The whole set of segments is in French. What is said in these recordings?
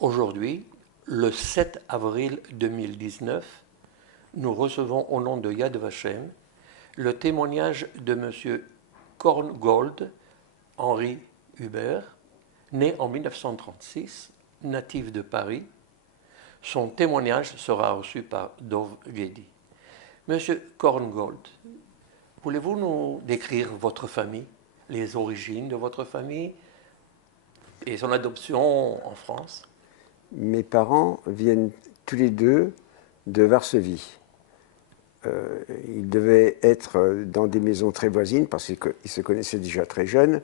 Aujourd'hui, le 7 avril 2019, nous recevons au nom de Yad Vashem le témoignage de M. Korngold, Henri Hubert, né en 1936, natif de Paris. Son témoignage sera reçu par Dov Guedi. Monsieur Korngold, voulez-vous nous décrire votre famille, les origines de votre famille et son adoption en France? Mes parents viennent tous les deux de Varsovie. Ils devaient être dans des maisons très voisines parce qu'ils se connaissaient déjà très jeunes.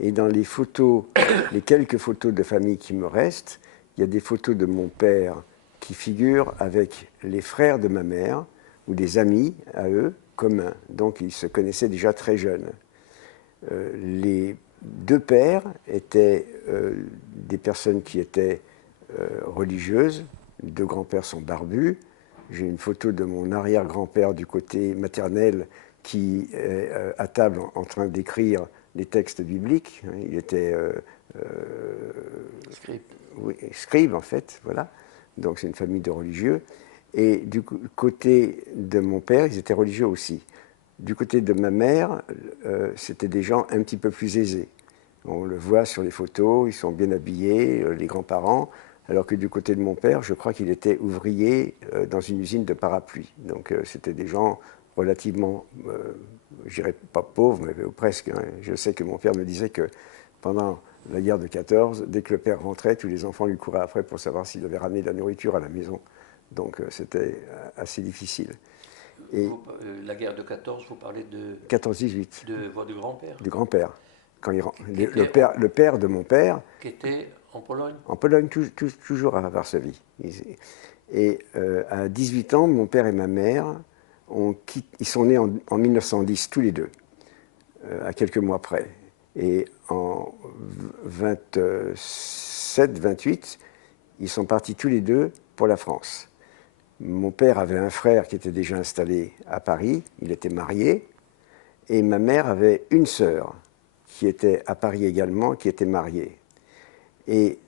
Et dans les photos, les quelques photos de famille qui me restent, il y a des photos de mon père qui figurent avec les frères de ma mère ou des amis à eux communs. Donc ils se connaissaient déjà très jeunes. Les deux pères étaient des personnes qui étaient religieuses. Les deux grands-pères sont barbus. J'ai une photo de mon arrière-grand-père du côté maternel qui est à table en train d'écrire les textes bibliques. Il était Scribe. oui, scribe, en fait, voilà. Donc c'est une famille de religieux. Et du côté de mon père, ils étaient religieux aussi. Du côté de ma mère, c'était des gens un petit peu plus aisés. On le voit sur les photos, ils sont bien habillés, les grands-parents, alors que du côté de mon père, je crois qu'il était ouvrier dans une usine de parapluies. Donc c'était des gens relativement, je dirais pas pauvres, mais presque. Hein. Je sais que mon père me disait que pendant la guerre de 14, dès que le père rentrait, tous les enfants lui couraient après pour savoir s'il avait ramené de la nourriture à la maison. Donc c'était assez difficile. Et La guerre de 14, vous parlez de 14-18, de votre grand-père, du grand-père. Quand le était père de mon père, qui était en Pologne. en Pologne, toujours à Varsovie. Et à 18 ans, mon père et ma mère, ils sont nés en 1910, tous les deux, à quelques mois près. Et en 27-28, ils sont partis tous les deux pour la France. Mon père avait un frère qui était déjà installé à Paris, il était marié, et ma mère avait une sœur qui était à Paris également, qui était mariée. Et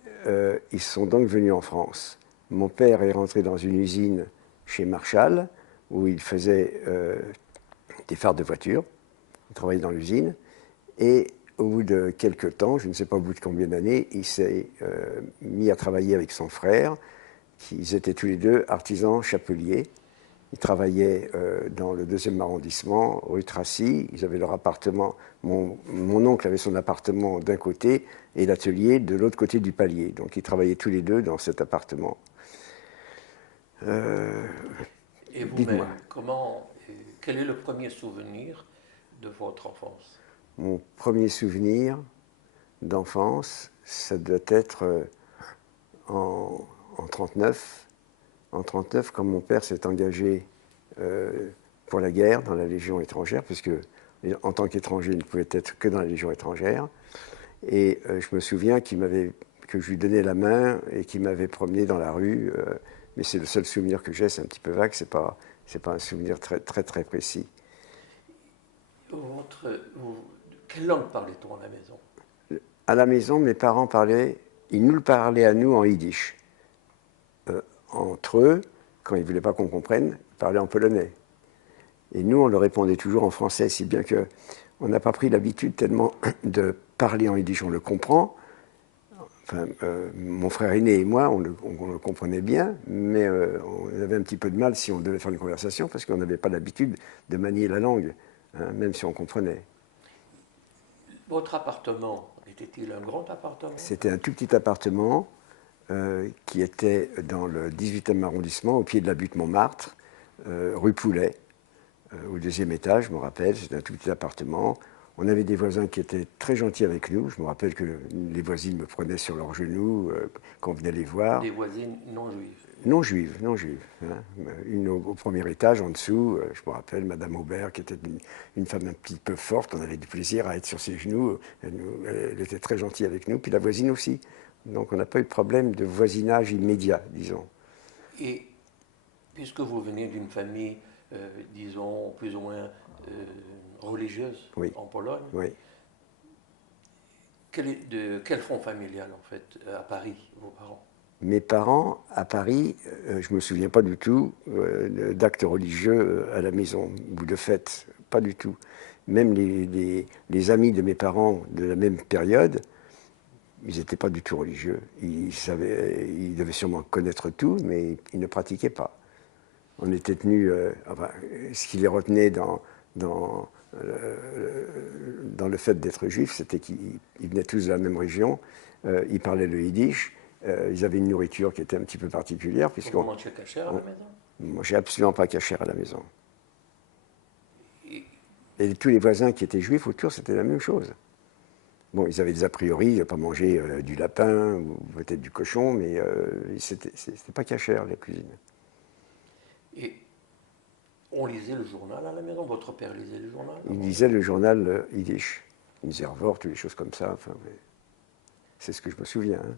ils sont donc venus en France. Mon père est rentré dans une usine chez Marshall, où il faisait des phares de voiture. Il travaillait dans l'usine. Et au bout de quelques temps, je ne sais pas au bout de combien d'années, il s'est mis à travailler avec son frère. Ils étaient tous les deux artisans chapeliers. Ils travaillaient dans le 2e arrondissement, rue Tracy. Ils avaient leur appartement. Mon oncle avait son appartement d'un côté et l'atelier de l'autre côté du palier. Donc ils travaillaient tous les deux dans cet appartement. Et vous-même, quel est le premier souvenir de votre enfance? Mon premier souvenir d'enfance, ça doit être en 39. En 39, quand mon père s'est engagé pour la guerre dans la Légion étrangère, puisque en tant qu'étranger, il ne pouvait être que dans la Légion étrangère. Et je me souviens que je lui donnais la main et qu'il m'avait promené dans la rue. Mais c'est le seul souvenir que j'ai, c'est un petit peu vague, c'est pas un souvenir très, très, très précis. Quelle langue parlait-on à la maison? À la maison, mes parents ils nous le parlaient à nous en yiddish. Entre eux, quand ils ne voulaient pas qu'on comprenne, ils parlaient en polonais. Et nous, on leur répondait toujours en français, si bien qu'on n'a pas pris l'habitude tellement de parler en yiddish. On le comprend. Enfin, mon frère aîné et moi, on le comprenait bien, mais on avait un petit peu de mal si on devait faire une conversation, parce qu'on n'avait pas l'habitude de manier la langue, hein, même si on comprenait. Votre appartement, était-il un grand appartement? C'était un tout petit appartement qui était dans le 18e arrondissement, au pied de la butte Montmartre, rue Poulet, au 2e étage, je me rappelle. C'était un tout petit appartement. On avait des voisins qui étaient très gentils avec nous. Je me rappelle que les voisines me prenaient sur leurs genoux quand on venait les voir. Des voisines non juives? Non juives, non juives. Hein. Une au premier étage, en dessous, je me rappelle, Madame Aubert, qui était une femme un petit peu forte. On avait du plaisir à être sur ses genoux. Elle était très gentille avec nous. Puis la voisine aussi. Donc on n'a pas eu de problème de voisinage immédiat, disons. Et puisque vous venez d'une famille, disons, plus ou moins religieuse Oui. en Pologne, Oui. de quel fond familial, en fait, à Paris, vos parents? Mes parents, à Paris, je ne me souviens pas du tout d'actes religieux à la maison, ou de fêtes, pas du tout. Même les amis de mes parents de la même période, ils n'étaient pas du tout religieux. Ils devaient sûrement connaître tout, mais ils ne pratiquaient pas. On était tenus, enfin, ce qui les retenait dans, dans le fait d'être juifs, c'était qu'ils venaient tous de la même région, ils parlaient le yiddish, ils avaient une nourriture qui était un petit peu particulière. Vous mangez cachère à la maison? Moi, j'ai absolument pas cachère à la maison. Et- Et tous les voisins qui étaient juifs autour, c'était la même chose. Bon, ils avaient des a priori, ils n'avaient pas mangé du lapin ou peut-être du cochon, mais c'était pas cachère, la cuisine. Et on lisait le journal à la maison? Votre père lisait le journal? Ils lisaient le journal yiddish, Inzervort, toutes les choses comme ça. Enfin, ouais. C'est ce que je me souviens. Hein.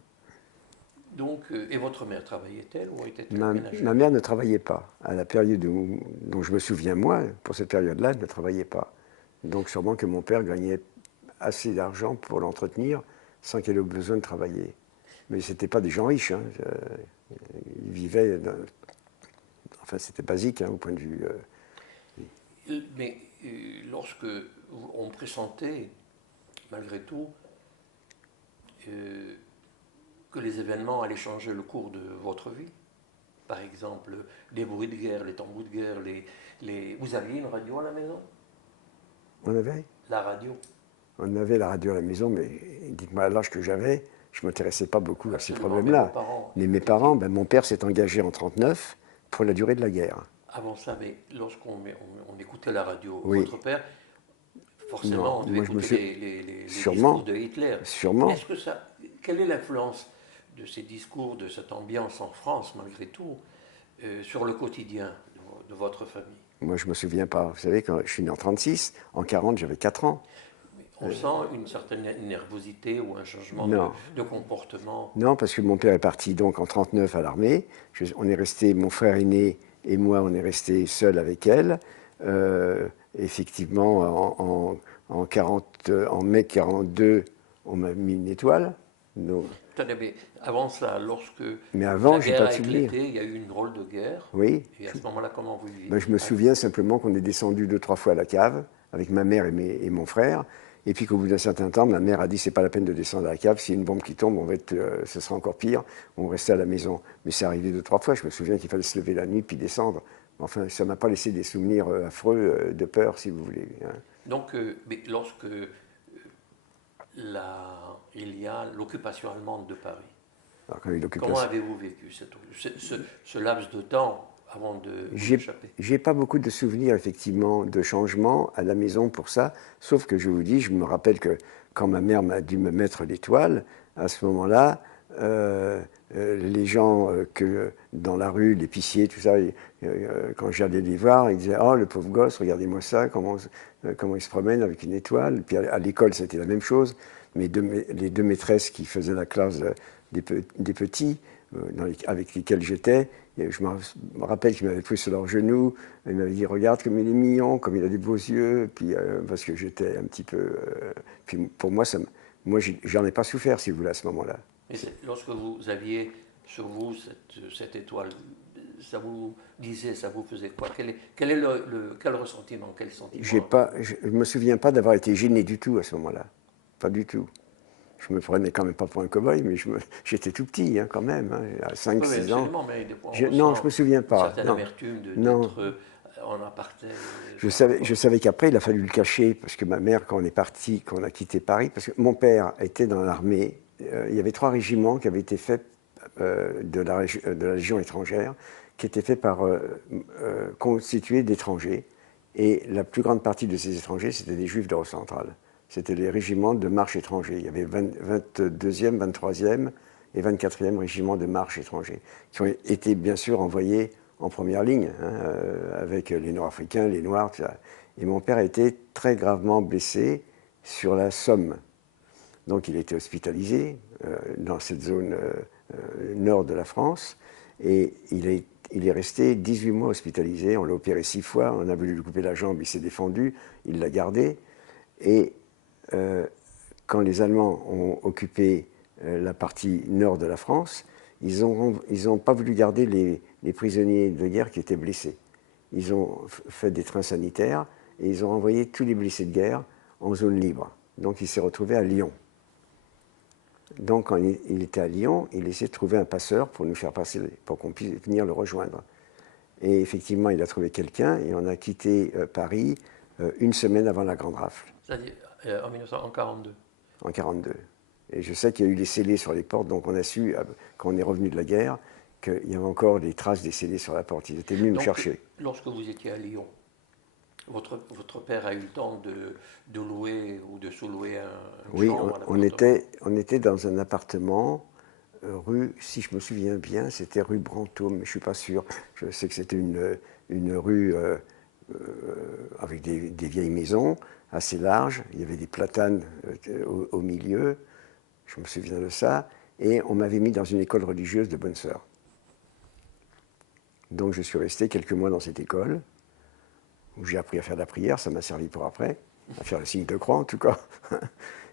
Donc, et votre mère travaillait-elle ou était-elle ménagère? Ma mère ne travaillait pas. À la période dont je me souviens, moi, pour cette période-là, elle ne travaillait pas. Donc sûrement que mon père gagnait assez d'argent pour l'entretenir sans qu'elle ait besoin de travailler. Mais ce n'étaient pas des gens riches. Hein. Ils vivaient... Enfin, c'était basique hein, au point de vue... Mais lorsque on pressentait, malgré tout, que les événements allaient changer le cours de votre vie, par exemple, les bruits de guerre, les tambours de guerre, vous aviez une radio à la maison? On avait La radio? On avait la radio à la maison, mais dites-moi, à l'âge que j'avais, je ne m'intéressais pas beaucoup à ces Absolument, problèmes-là. Mais mes parents, ben, mon père s'est engagé en 1939 pour la durée de la guerre. Avant ça, mais lorsqu'on on écoutait la radio, Oui. votre père, forcément, Non, on devait moi, je me écouter suis... les Sûrement, discours de Hitler. sûrement. Est-ce que ça, quelle est l'influence de ces discours, de cette ambiance en France, malgré tout, sur le quotidien de votre famille? Moi, je ne me souviens pas. Vous savez, quand je suis né en 1936, en 1940, j'avais 4 ans. On sent une certaine nervosité ou un changement Non. de comportement. Non, parce que mon père est parti donc en 1939 à l'armée. On est resté, mon frère aîné et moi, on est restés seuls avec elle. Effectivement, en mai 1942, on m'a mis une étoile. Donc, Attendez, mais avant ça, lorsque mais avant, la je n'ai guerre pas de a souvenir. éclaté, il y a eu une drôle de guerre. Oui. Et à ce moment-là, comment vous viviez? Ben, je me souviens simplement qu'on est descendu 2-3 fois à la cave avec ma mère et mon frère. Et puis qu'au bout d'un certain temps, ma mère a dit c'est pas la peine de descendre à la cave, s'il y a une bombe qui tombe, ce sera encore pire. On restait à la maison. Mais c'est arrivé 2-3 fois. Je me souviens qu'il fallait se lever la nuit puis descendre. Enfin, ça m'a pas laissé des souvenirs affreux de peur, si vous voulez. Hein. Donc, mais lorsque il y a l'occupation allemande de Paris, Alors, quand il y a eu comment l'occupation- avez-vous vécu ce laps de temps avant de vous échapper? J'ai pas beaucoup de souvenirs, effectivement, de changements à la maison pour ça. Sauf que je vous dis, je me rappelle que quand ma mère m'a dû me mettre l'étoile, à ce moment-là, les gens que dans la rue, l'épicier, tout ça, quand j'allais les voir, ils disaient oh le pauvre gosse, regardez-moi ça, comment il se promène avec une étoile. Puis à l'école, c'était la même chose. Les deux maîtresses qui faisaient la classe des petits, avec lesquels j'étais, je me rappelle qu'ils m'avaient pris sur leurs genoux, ils m'avaient dit regarde comme il est mignon, comme il a des beaux yeux, puis parce que j'étais un petit peu. Puis pour moi, moi j'en ai pas souffert, si vous voulez, à ce moment-là. Mais lorsque vous aviez sur vous cette étoile, ça vous disait, ça vous faisait quoi? Quel ressentiment, quel sentiment? Je ne me souviens pas d'avoir été gêné du tout à ce moment-là. Pas du tout. Je me prenais quand même pas pour un cow-boy, mais j'étais tout petit hein, quand même, hein, à 5-6 ans. Mais des fois, Non, je ne me souviens pas. Une certaine Non. amertume Non. d'être en apartheid. Je savais qu'après, il a fallu le cacher, parce que ma mère, quand on est parti, quand on a quitté Paris, parce que mon père était dans l'armée, il y avait 3 régiments qui avaient été faits de la Légion étrangère, qui étaient faits constitués d'étrangers. Et la plus grande partie de ces étrangers, c'était des juifs d'Europe centrale. C'était les régiments de marche étrangers. Il y avait 22e, 23e et 24e régiments de marche étrangers, qui ont été bien sûr envoyés en première ligne, hein, avec les Nord-Africains, les Noirs, tout ça. Et mon père a été très gravement blessé sur la Somme. Donc il a été hospitalisé dans cette zone nord de la France, et il est resté 18 mois hospitalisé. On l'a opéré 6 fois, on a voulu lui couper la jambe, il s'est défendu, il l'a gardé. Et quand les Allemands ont occupé la partie nord de la France, ils ont pas voulu garder les prisonniers de guerre qui étaient blessés. Ils ont fait des trains sanitaires et ils ont envoyé tous les blessés de guerre en zone libre. Donc il s'est retrouvé à Lyon. Donc quand il était à Lyon, il essayait de trouver un passeur pour nous faire passer, pour qu'on puisse venir le rejoindre. Et effectivement, il a trouvé quelqu'un et on a quitté Paris une semaine avant la Grande Rafle. C'est-à-dire en 1942. En 1942. Et je sais qu'il y a eu les scellés sur les portes, donc on a su, quand on est revenu de la guerre, qu'il y avait encore des traces des scellés sur la porte. Ils étaient venus me chercher. Lorsque vous étiez à Lyon, votre père a eu le temps de louer ou de sous-louer un Oui, chambre, on était dans un appartement, rue, si je me souviens bien, c'était rue Brantôme, mais je ne suis pas sûr. Je sais que c'était une rue avec des vieilles maisons assez larges. Il y avait des platanes au milieu, je me souviens de ça. Et on m'avait mis dans une école religieuse de bonnes sœurs. Donc je suis resté quelques mois dans cette école, où j'ai appris à faire de la prière, ça m'a servi pour après, à faire le signe de croix en tout cas.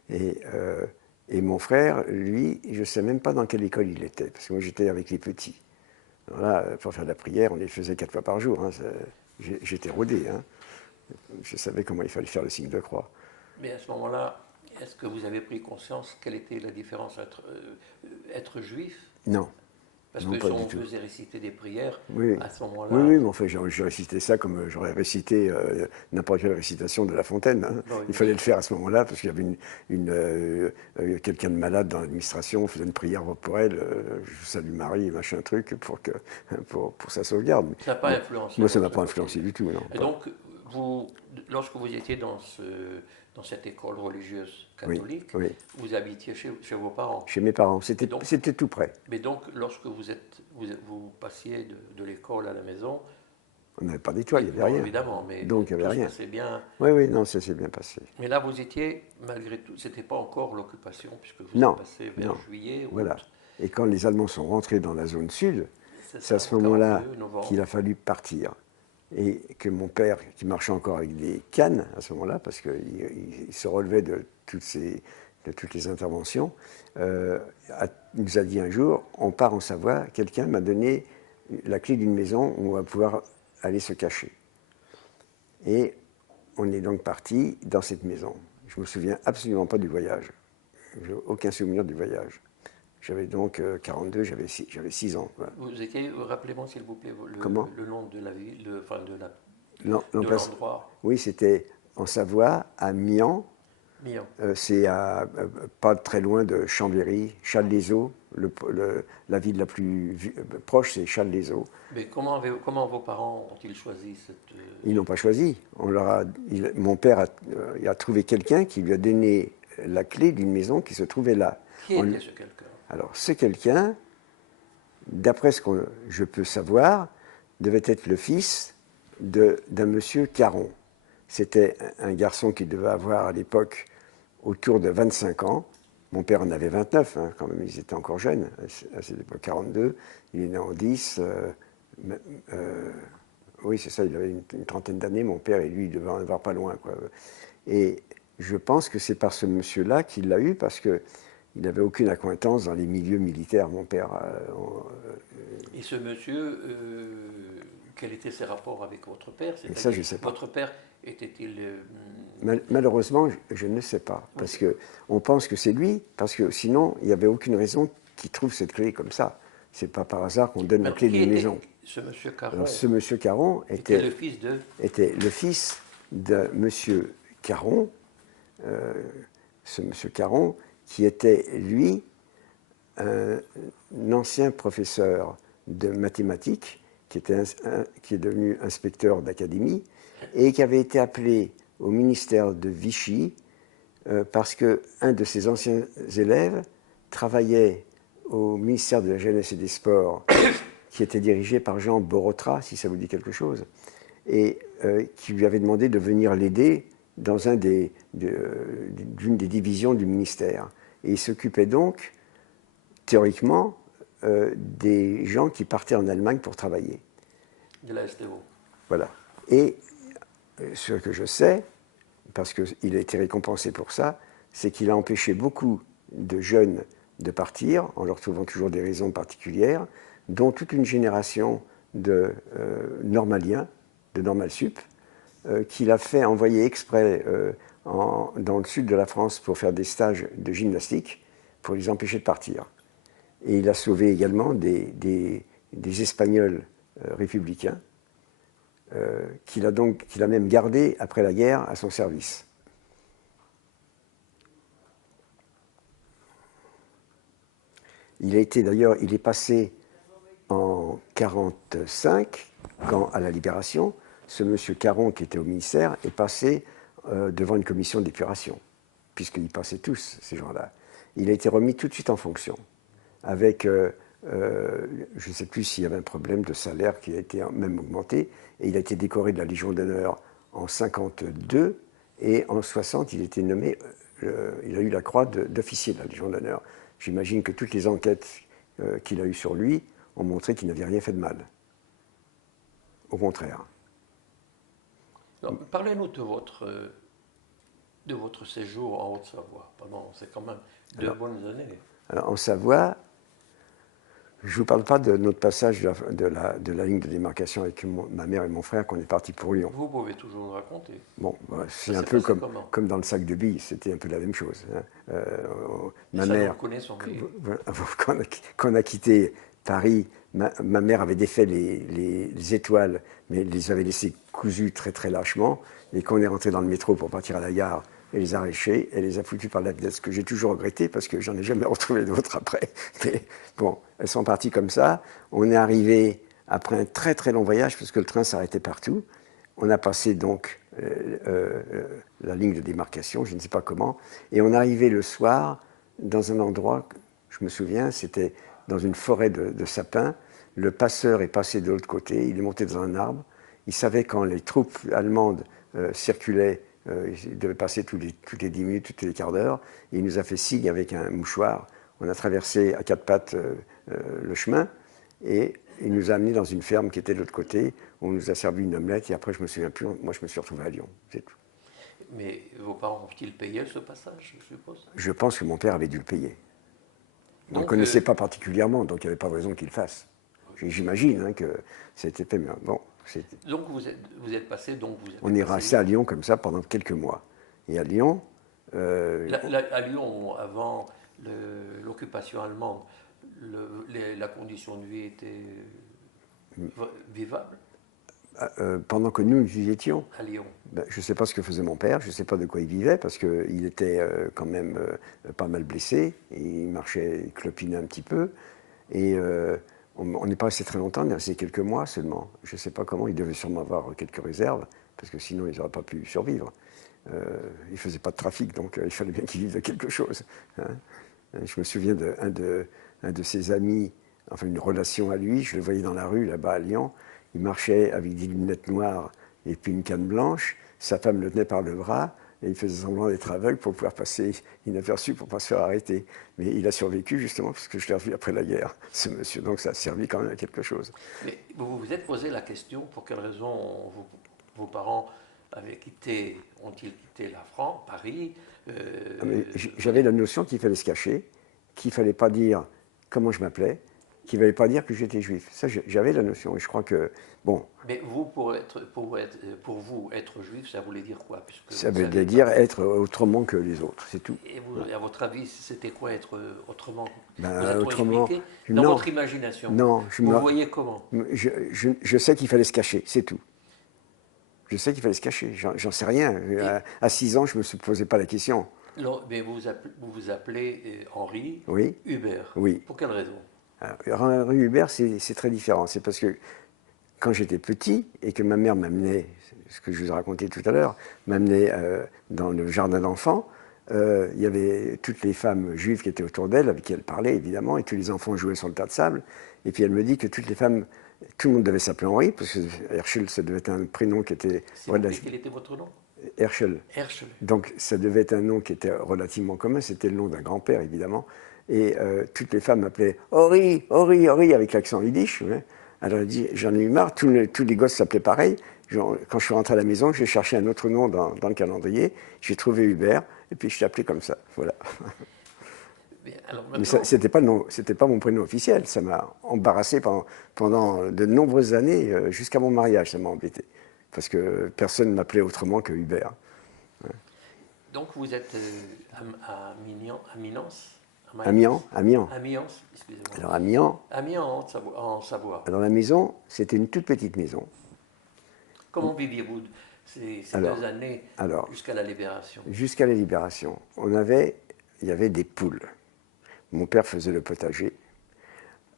Et mon frère, lui, je ne sais même pas dans quelle école il était, parce que moi j'étais avec les petits. Alors là, pour faire de la prière, on les faisait 4 fois par jour. Hein, j'étais rodé. Hein. Je savais comment il fallait faire le signe de croix. Mais à ce moment-là, est-ce que vous avez pris conscience quelle était la différence entre être juif? Non. Parce non, que pas si on du tout. faisait réciter des prières, Oui, à ce moment-là... oui, mais enfin, j'ai récité ça comme j'aurais récité n'importe quelle récitation de La Fontaine. Hein. Bon, Il fallait le faire à ce moment-là, parce qu'il y avait quelqu'un de malade dans l'administration, on faisait une prière pour elle, je salue Marie, machin truc, pour sa sauvegarde. ça n'a pas influencé. Moi, ça ne m'a pas influencé du tout. Non, et donc, lorsque vous étiez dans cette école religieuse catholique, oui. vous habitiez chez vos parents. Chez mes parents, c'était tout près. Mais donc, lorsque vous passiez de l'école à la maison, on n'avait pas d'étoiles, il n'y avait rien. Évidemment, mais donc il n'y avait rien. Ça s'est bien. Oui, non, ça s'est bien passé. Mais là, vous étiez, malgré tout, c'était pas encore l'occupation, puisque vous non, êtes passé vers juillet. Voilà. Août. Et quand les Allemands sont rentrés dans la zone sud, c'est à ce moment-là qu'il a fallu partir. Et que mon père, qui marchait encore avec des cannes à ce moment-là, parce qu'il se relevait de toutes les interventions, nous a dit un jour, on part en Savoie, quelqu'un m'a donné la clé d'une maison où on va pouvoir aller se cacher. Et on est donc parti dans cette maison. Je ne me souviens absolument pas du voyage. Je n'ai aucun souvenir du voyage. J'avais donc 42, j'avais 6 ans. Voilà. Vous étiez, rappelez-moi s'il vous plaît, le nom de la ville, de l'endroit. Oui, c'était en Savoie, à Mian. C'est pas très loin de Chambéry, Challes-les-Eaux. La ville la plus proche, c'est Challes-les-Eaux. Mais comment vos parents ont-ils choisi cette... Ils n'ont pas choisi. Mon père a trouvé quelqu'un qui lui a donné la clé d'une maison qui se trouvait là. Qui était ce quelqu'un? Alors, ce quelqu'un, d'après ce que je peux savoir, devait être le fils d'un monsieur Caron. C'était un garçon qui devait avoir à l'époque autour de 25 ans. Mon père en avait 29, hein, quand même, ils étaient encore jeunes, à cette époque 42. Il est né en 10. Oui, c'est ça, il avait une trentaine d'années. Mon père et lui, ils devaient en avoir pas loin, quoi. Et je pense que c'est par ce monsieur-là qu'il l'a eu, parce que il n'avait aucune accointance dans les milieux militaires, mon père. Et ce monsieur, quels étaient ses rapports avec votre père? Et ça, je ne sais pas. Votre père était-il... Malheureusement, je ne sais pas. Parce qu'on pense que c'est lui, parce que sinon, il n'y avait aucune raison qu'il trouve cette clé comme ça. Ce n'est pas par hasard qu'on donne la clé d'une maison. Ce monsieur Caron. Alors, ce monsieur Caron était le fils de monsieur Caron. Ce monsieur Caron, qui était, lui, un ancien professeur de mathématiques, qui est devenu inspecteur d'académie, et qui avait été appelé au ministère de Vichy parce qu'un de ses anciens élèves travaillait au ministère de la Jeunesse et des Sports, qui était dirigé par Jean Borotra, si ça vous dit quelque chose, et qui lui avait demandé de venir l'aider dans d'une des divisions du ministère. Et il s'occupait donc, théoriquement, des gens qui partaient en Allemagne pour travailler. De la STO. Voilà. Et ce que je sais, parce qu'il a été récompensé pour ça, c'est qu'il a empêché beaucoup de jeunes de partir, en leur trouvant toujours des raisons particulières, dont toute une génération de normaliens, de normal sup, qu'il a fait envoyer exprès dans le sud de la France pour faire des stages de gymnastique, pour les empêcher de partir. Et il a sauvé également des Espagnols républicains, qu'il a même gardé après la guerre à son service. Il est passé en 1945, à la Libération, ce monsieur Caron, qui était au ministère, est passé devant une commission d'épuration, puisqu'ils passaient tous, ces gens-là. Il a été remis tout de suite en fonction, avec, je ne sais plus s'il y avait un problème de salaire qui a été même augmenté, et il a été décoré de la Légion d'honneur en 1952, et en 1960, il a été nommé, il a eu la croix d'officier de la Légion d'honneur. J'imagine que toutes les enquêtes qu'il a eues sur lui ont montré qu'il n'avait rien fait de mal. Au contraire. Parlez-nous de votre séjour en Haute-Savoie. C'est quand même deux bonnes années. Alors, en Savoie, je ne vous parle pas de notre passage de la ligne de démarcation avec ma mère et mon frère, qu'on est partis pour Lyon. Vous pouvez toujours nous raconter. Bon, c'est un peu comme dans le sac de billes, c'était un peu la même chose. Hein. Ma mère, qu'on a quitté Paris, ma mère avait défait les étoiles, mais les avait laissées cousues très très lâchement, et quand on est rentré dans le métro pour partir à la gare, elle les a arrachées, elle les a foutues par la fenêtre, ce que j'ai toujours regretté, parce que j'en ai jamais retrouvé d'autres après. Mais bon, elles sont parties comme ça. On est arrivé après un très très long voyage, parce que le train s'arrêtait partout. On a passé donc la ligne de démarcation, je ne sais pas comment, et on est arrivé le soir dans un endroit, je me souviens, c'était dans une forêt de sapins. Le passeur est passé de l'autre côté, il est monté dans un arbre. Il savait quand les troupes allemandes circulaient, il devait passer toutes les 10 minutes, tous les quarts d'heure. Il nous a fait signe avec un mouchoir. On a traversé à quatre pattes le chemin et il nous a amenés dans une ferme qui était de l'autre côté. On nous a servi une omelette et après, je ne me souviens plus. Moi, je me suis retrouvé à Lyon, c'est tout. Mais vos parents ont-ils payé ce passage, je suppose? Je pense que mon père avait dû le payer. On ne le connaissait pas particulièrement, donc il n'y avait pas de raison qu'il le fasse. J'imagine hein, que c'était fait. Mais bon, donc vous êtes passé. On est resté à Lyon comme ça pendant quelques mois. Et à Lyon. À Lyon, avant l'occupation allemande, la condition de vie était vivable? Pendant que nous y étions. À Lyon. Je ne sais pas ce que faisait mon père, je ne sais pas de quoi il vivait, parce qu'il était quand même pas mal blessé. Il marchait, il clopinait un petit peu. Et on n'est pas resté très longtemps, on est resté quelques mois seulement. Je ne sais pas comment, il devait sûrement avoir quelques réserves, parce que sinon ils n'auraient pas pu survivre. Il ne faisait pas de trafic, donc il fallait bien qu'il vive de quelque chose. Hein. Je me souviens d'un de ses amis, enfin une relation à lui, je le voyais dans la rue là-bas à Lyon. Il marchait avec des lunettes noires et puis une canne blanche. Sa femme le tenait par le bras et il faisait semblant d'être aveugle pour pouvoir passer inaperçu, pour ne pas se faire arrêter. Mais il a survécu justement parce que je l'ai revu après la guerre, ce monsieur. Donc ça a servi quand même à quelque chose. Mais vous vous êtes posé la question pour quelle raison vos parents ont-ils quitté la France, Paris J'avais la notion qu'il fallait se cacher, qu'il ne fallait pas dire comment je m'appelais, qu'il ne fallait pas dire que j'étais juif. Ça, j'avais la notion, et je crois que, bon... Mais vous, pour vous, être juif, ça voulait dire quoi? Ça voulait dire être autrement que les autres, c'est tout. Et à votre avis, c'était quoi être autrement? Autrement, dans votre imagination, non, vous voyez comment? Je sais qu'il fallait se cacher, c'est tout. Je sais qu'il fallait se cacher, j'en sais rien. À 6 ans, je ne me posais pas la question. Mais vous vous appelez Henri Hubert. Oui. Pour quelle raison? Alors, Henri Hubert, c'est très différent. C'est parce que quand j'étais petit et que ma mère m'amenait, ce que je vous ai raconté tout à l'heure, m'amenait dans le jardin d'enfants, il y avait toutes les femmes juives qui étaient autour d'elle, avec qui elle parlait évidemment, et tous les enfants jouaient sur le tas de sable. Et puis elle me dit que toutes les femmes, tout le monde devait s'appeler Henri, parce que Herschel, ça devait être un prénom qui était... Quel était votre nom? Herschel. Herschel. Donc ça devait être un nom qui était relativement commun, c'était le nom d'un grand-père évidemment. Et toutes les femmes m'appelaient Henri, Henri, Henri, avec l'accent yiddish. Ouais. Alors elle dit, j'en ai eu marre, tous les gosses s'appelaient pareil. Quand je suis rentré à la maison, j'ai cherché un autre nom dans le calendrier, j'ai trouvé Hubert, et puis je t'ai appelé comme ça. Voilà. Bien, alors Mais maintenant, ce n'était pas mon prénom officiel. Ça m'a embarrassé pendant de nombreuses années, jusqu'à mon mariage, ça m'a embêté. Parce que personne ne m'appelait autrement que Hubert. donc vous êtes à Minence, à Amiens, Mayence, Amiens. à Mayence, excusez-moi. Alors Amiens, Amiens en Savoie. alors la maison, c'était une toute petite maison. Comment viviez-vous ces Alors, 2 années alors jusqu'à la Libération? jusqu'à la Libération, il y avait des poules. Mon père faisait le potager.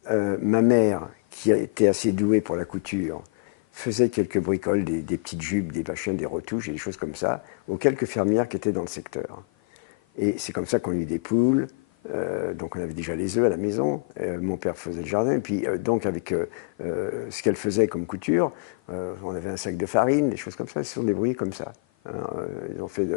Ma mère, qui était assez douée pour la couture, faisait quelques bricoles, des petites jupes, des machins, des retouches et des choses comme ça, aux quelques fermières qui étaient dans le secteur. Et c'est comme ça qu'on eut des poules. Donc on avait déjà les œufs à la maison. Mon père faisait le jardin. Et puis donc avec ce qu'elle faisait comme couture, on avait un sac de farine, des choses comme ça. Ils se sont débrouillés comme ça. Hein. Ils ont fait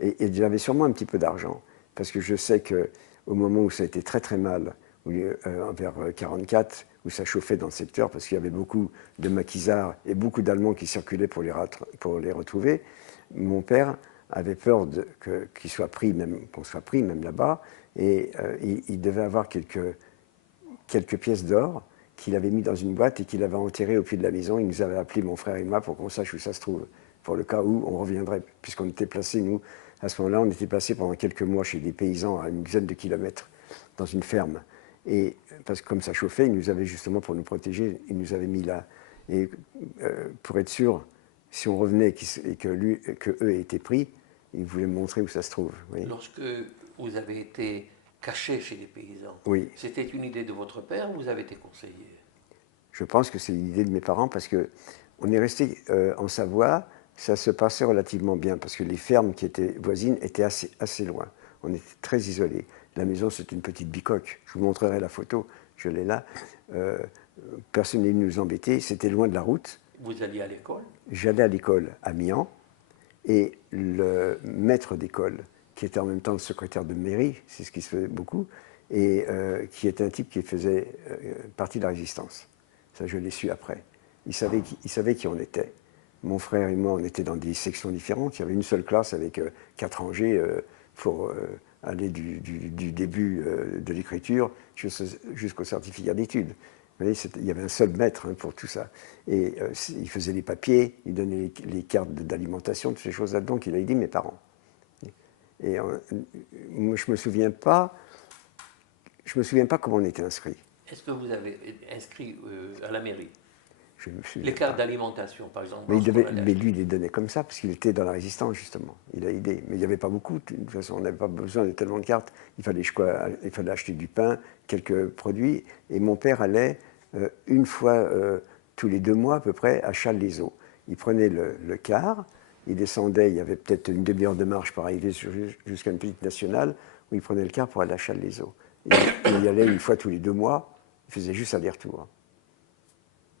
et j'avais sûrement un petit peu d'argent. Parce que je sais qu'au moment où ça a été très très mal, vers 1944, où ça chauffait dans le secteur, parce qu'il y avait beaucoup de maquisards et beaucoup d'Allemands qui circulaient pour les retrouver, mon père avait peur qu'il soit pris, qu'on soit pris même là-bas, et il devait avoir quelques pièces d'or qu'il avait mis dans une boîte et qu'il avait enterré au pied de la maison. Il nous avait appelé, mon frère et moi, pour qu'on sache où ça se trouve, pour le cas où on reviendrait, puisqu'on était placés, nous, à ce moment-là, on était placés pendant quelques mois chez des paysans à une dizaine de kilomètres, dans une ferme. Et parce que comme ça chauffait, ils nous avaient justement, pour nous protéger, ils nous avaient mis là. Et pour être sûr, si on revenait et que eux aient été pris, ils voulaient me montrer où ça se trouve. Oui. Lorsque vous avez été caché chez les paysans, Oui. c'était une idée de votre père ou vous avez été conseillé? Je pense que c'est l'idée de mes parents parce que on est resté en Savoie, ça se passait relativement bien parce que les fermes qui étaient voisines étaient assez loin. On était très isolés. La maison, c'est une petite bicoque. Je vous montrerai la photo, je l'ai là. Personne n'est venu nous embêter, c'était loin de la route. Vous alliez à l'école? J'allais à l'école à Mian et le maître d'école, qui était en même temps le secrétaire de mairie, c'est ce qui se faisait beaucoup, et qui était un type qui faisait partie de la résistance. Ça, je l'ai su après. Il savait qui on était. Mon frère et moi, on était dans des sections différentes. Il y avait une seule classe avec 4 rangées pour aller du début de l'écriture jusqu'au certificat d'études. Vous voyez, il y avait un seul maître pour tout ça. Et il faisait les papiers, il donnait les cartes d'alimentation, toutes ces choses-là. Donc, il a aidé mes parents. Et moi, je me souviens pas comment on était inscrit. Est-ce que vous avez inscrit à la mairie? Je me souviens Les cartes pas. d'alimentation, par exemple. Mais lui, il les donnait comme ça, parce qu'il était dans la résistance, justement. Il a aidé. Mais il n'y avait pas beaucoup. De toute façon, on n'avait pas besoin de tellement de cartes. Il fallait acheter du pain, quelques produits. Et mon père allait une fois tous les 2 mois, à peu près, à Challes-les-Eaux. Il prenait le car, il descendait, il y avait peut-être une demi-heure de marche pour arriver jusqu'à une petite nationale, où il prenait le car pour aller à Challes-les-Eaux. Et il y allait une fois tous les 2 mois, il faisait juste aller-retour.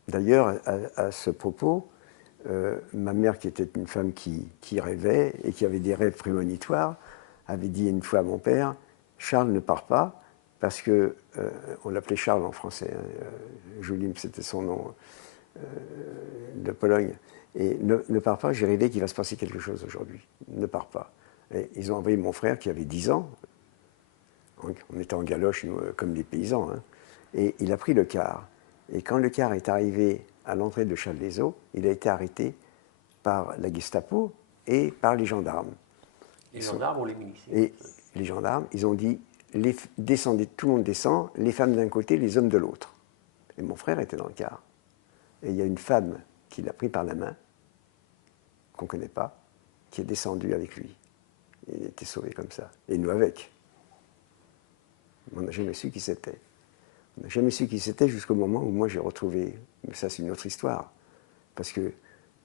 D'ailleurs, à ce propos, ma mère, qui était une femme qui rêvait et qui avait des rêves prémonitoires, avait dit une fois à mon père, Charles ne part pas, parce que, on l'appelait Charles en français, hein, Joulim, c'était son nom de Pologne, et ne part pas, j'ai rêvé qu'il va se passer quelque chose aujourd'hui, ne part pas. Et ils ont envoyé mon frère qui avait 10 ans, on était en galoche, nous, comme des paysans, hein, et il a pris le car. Et quand le car est arrivé à l'entrée de Challes-les-Eaux, il a été arrêté par la Gestapo et par les gendarmes. Les gendarmes ou les miliciens? Et les gendarmes, ils ont dit, descendez, tout le monde descend, les femmes d'un côté, les hommes de l'autre. Et mon frère était dans le car. Et il y a une femme qui l'a pris par la main, qu'on ne connaît pas, qui est descendue avec lui. Il était sauvé comme ça. Et nous avec. On n'a jamais su qui c'était. On n'a jamais su qui c'était jusqu'au moment où moi j'ai retrouvé, mais ça c'est une autre histoire, parce que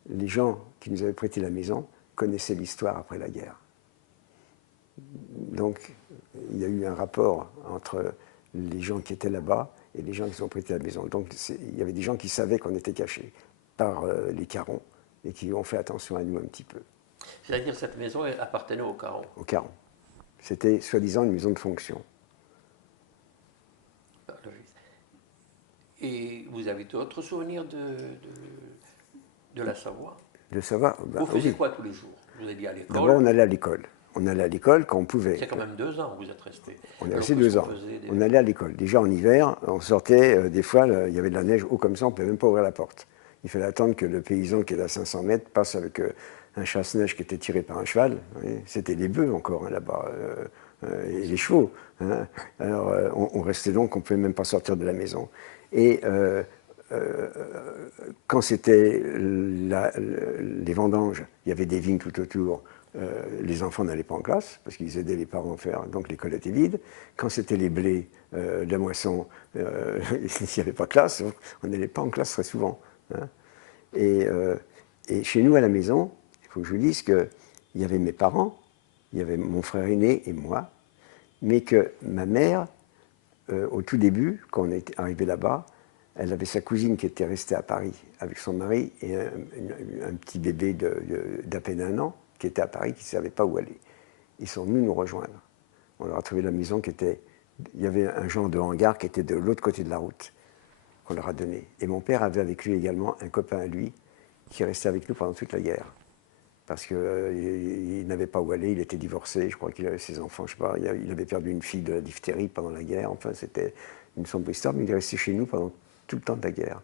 les gens qui nous avaient prêté la maison connaissaient l'histoire après la guerre. Donc il y a eu un rapport entre les gens qui étaient là-bas et les gens qui nous ont prêté la maison. Donc il y avait des gens qui savaient qu'on était cachés par les Carons et qui ont fait attention à nous un petit peu. C'est-à-dire que cette maison appartenait aux Carons? Aux Carons. C'était soi-disant une maison de fonction. Et vous avez d'autres souvenirs de la Savoie? De savoir, Vous faisiez oui. quoi tous les jours? Vous alliez à l'école? D'abord, on allait à l'école. on allait à l'école quand on pouvait. C'est quand même 2 ans que vous êtes resté. On est resté 2 ans. On allait à l'école. Déjà en hiver, on sortait, des fois, il y avait de la neige haut comme ça, on ne pouvait même pas ouvrir la porte. Il fallait attendre que le paysan qui est à 500 mètres passe avec un chasse-neige qui était tiré par un cheval. C'était les bœufs encore, hein, là-bas, et les chevaux. Hein. Alors on restait donc, on ne pouvait même pas sortir de la maison. Et quand c'était les vendanges, il y avait des vignes tout autour. Les enfants n'allaient pas en classe parce qu'ils aidaient les parents à faire, donc l'école était vide. Quand c'était les blés, la moisson, il n'y avait pas de classe, on n'allait pas en classe très souvent. Hein. Et chez nous à la maison, il faut que je vous dise qu'il y avait mes parents, il y avait mon frère aîné et moi, mais que ma mère, au tout début, quand on est arrivé là-bas, elle avait sa cousine qui était restée à Paris avec son mari et un petit bébé d'à peine 1 an qui était à Paris, qui ne savait pas où aller. Ils sont venus nous rejoindre. On leur a trouvé la maison qui était... Il y avait un genre de hangar qui était de l'autre côté de la route, qu'on leur a donné. Et mon père avait avec lui également un copain à lui qui restait avec nous pendant toute la guerre. Parce qu'il n'avait pas où aller, il était divorcé, je crois qu'il avait ses enfants, je ne sais pas, il avait perdu une fille de la diphtérie pendant la guerre, enfin c'était une sombre histoire, mais il est resté chez nous pendant tout le temps de la guerre.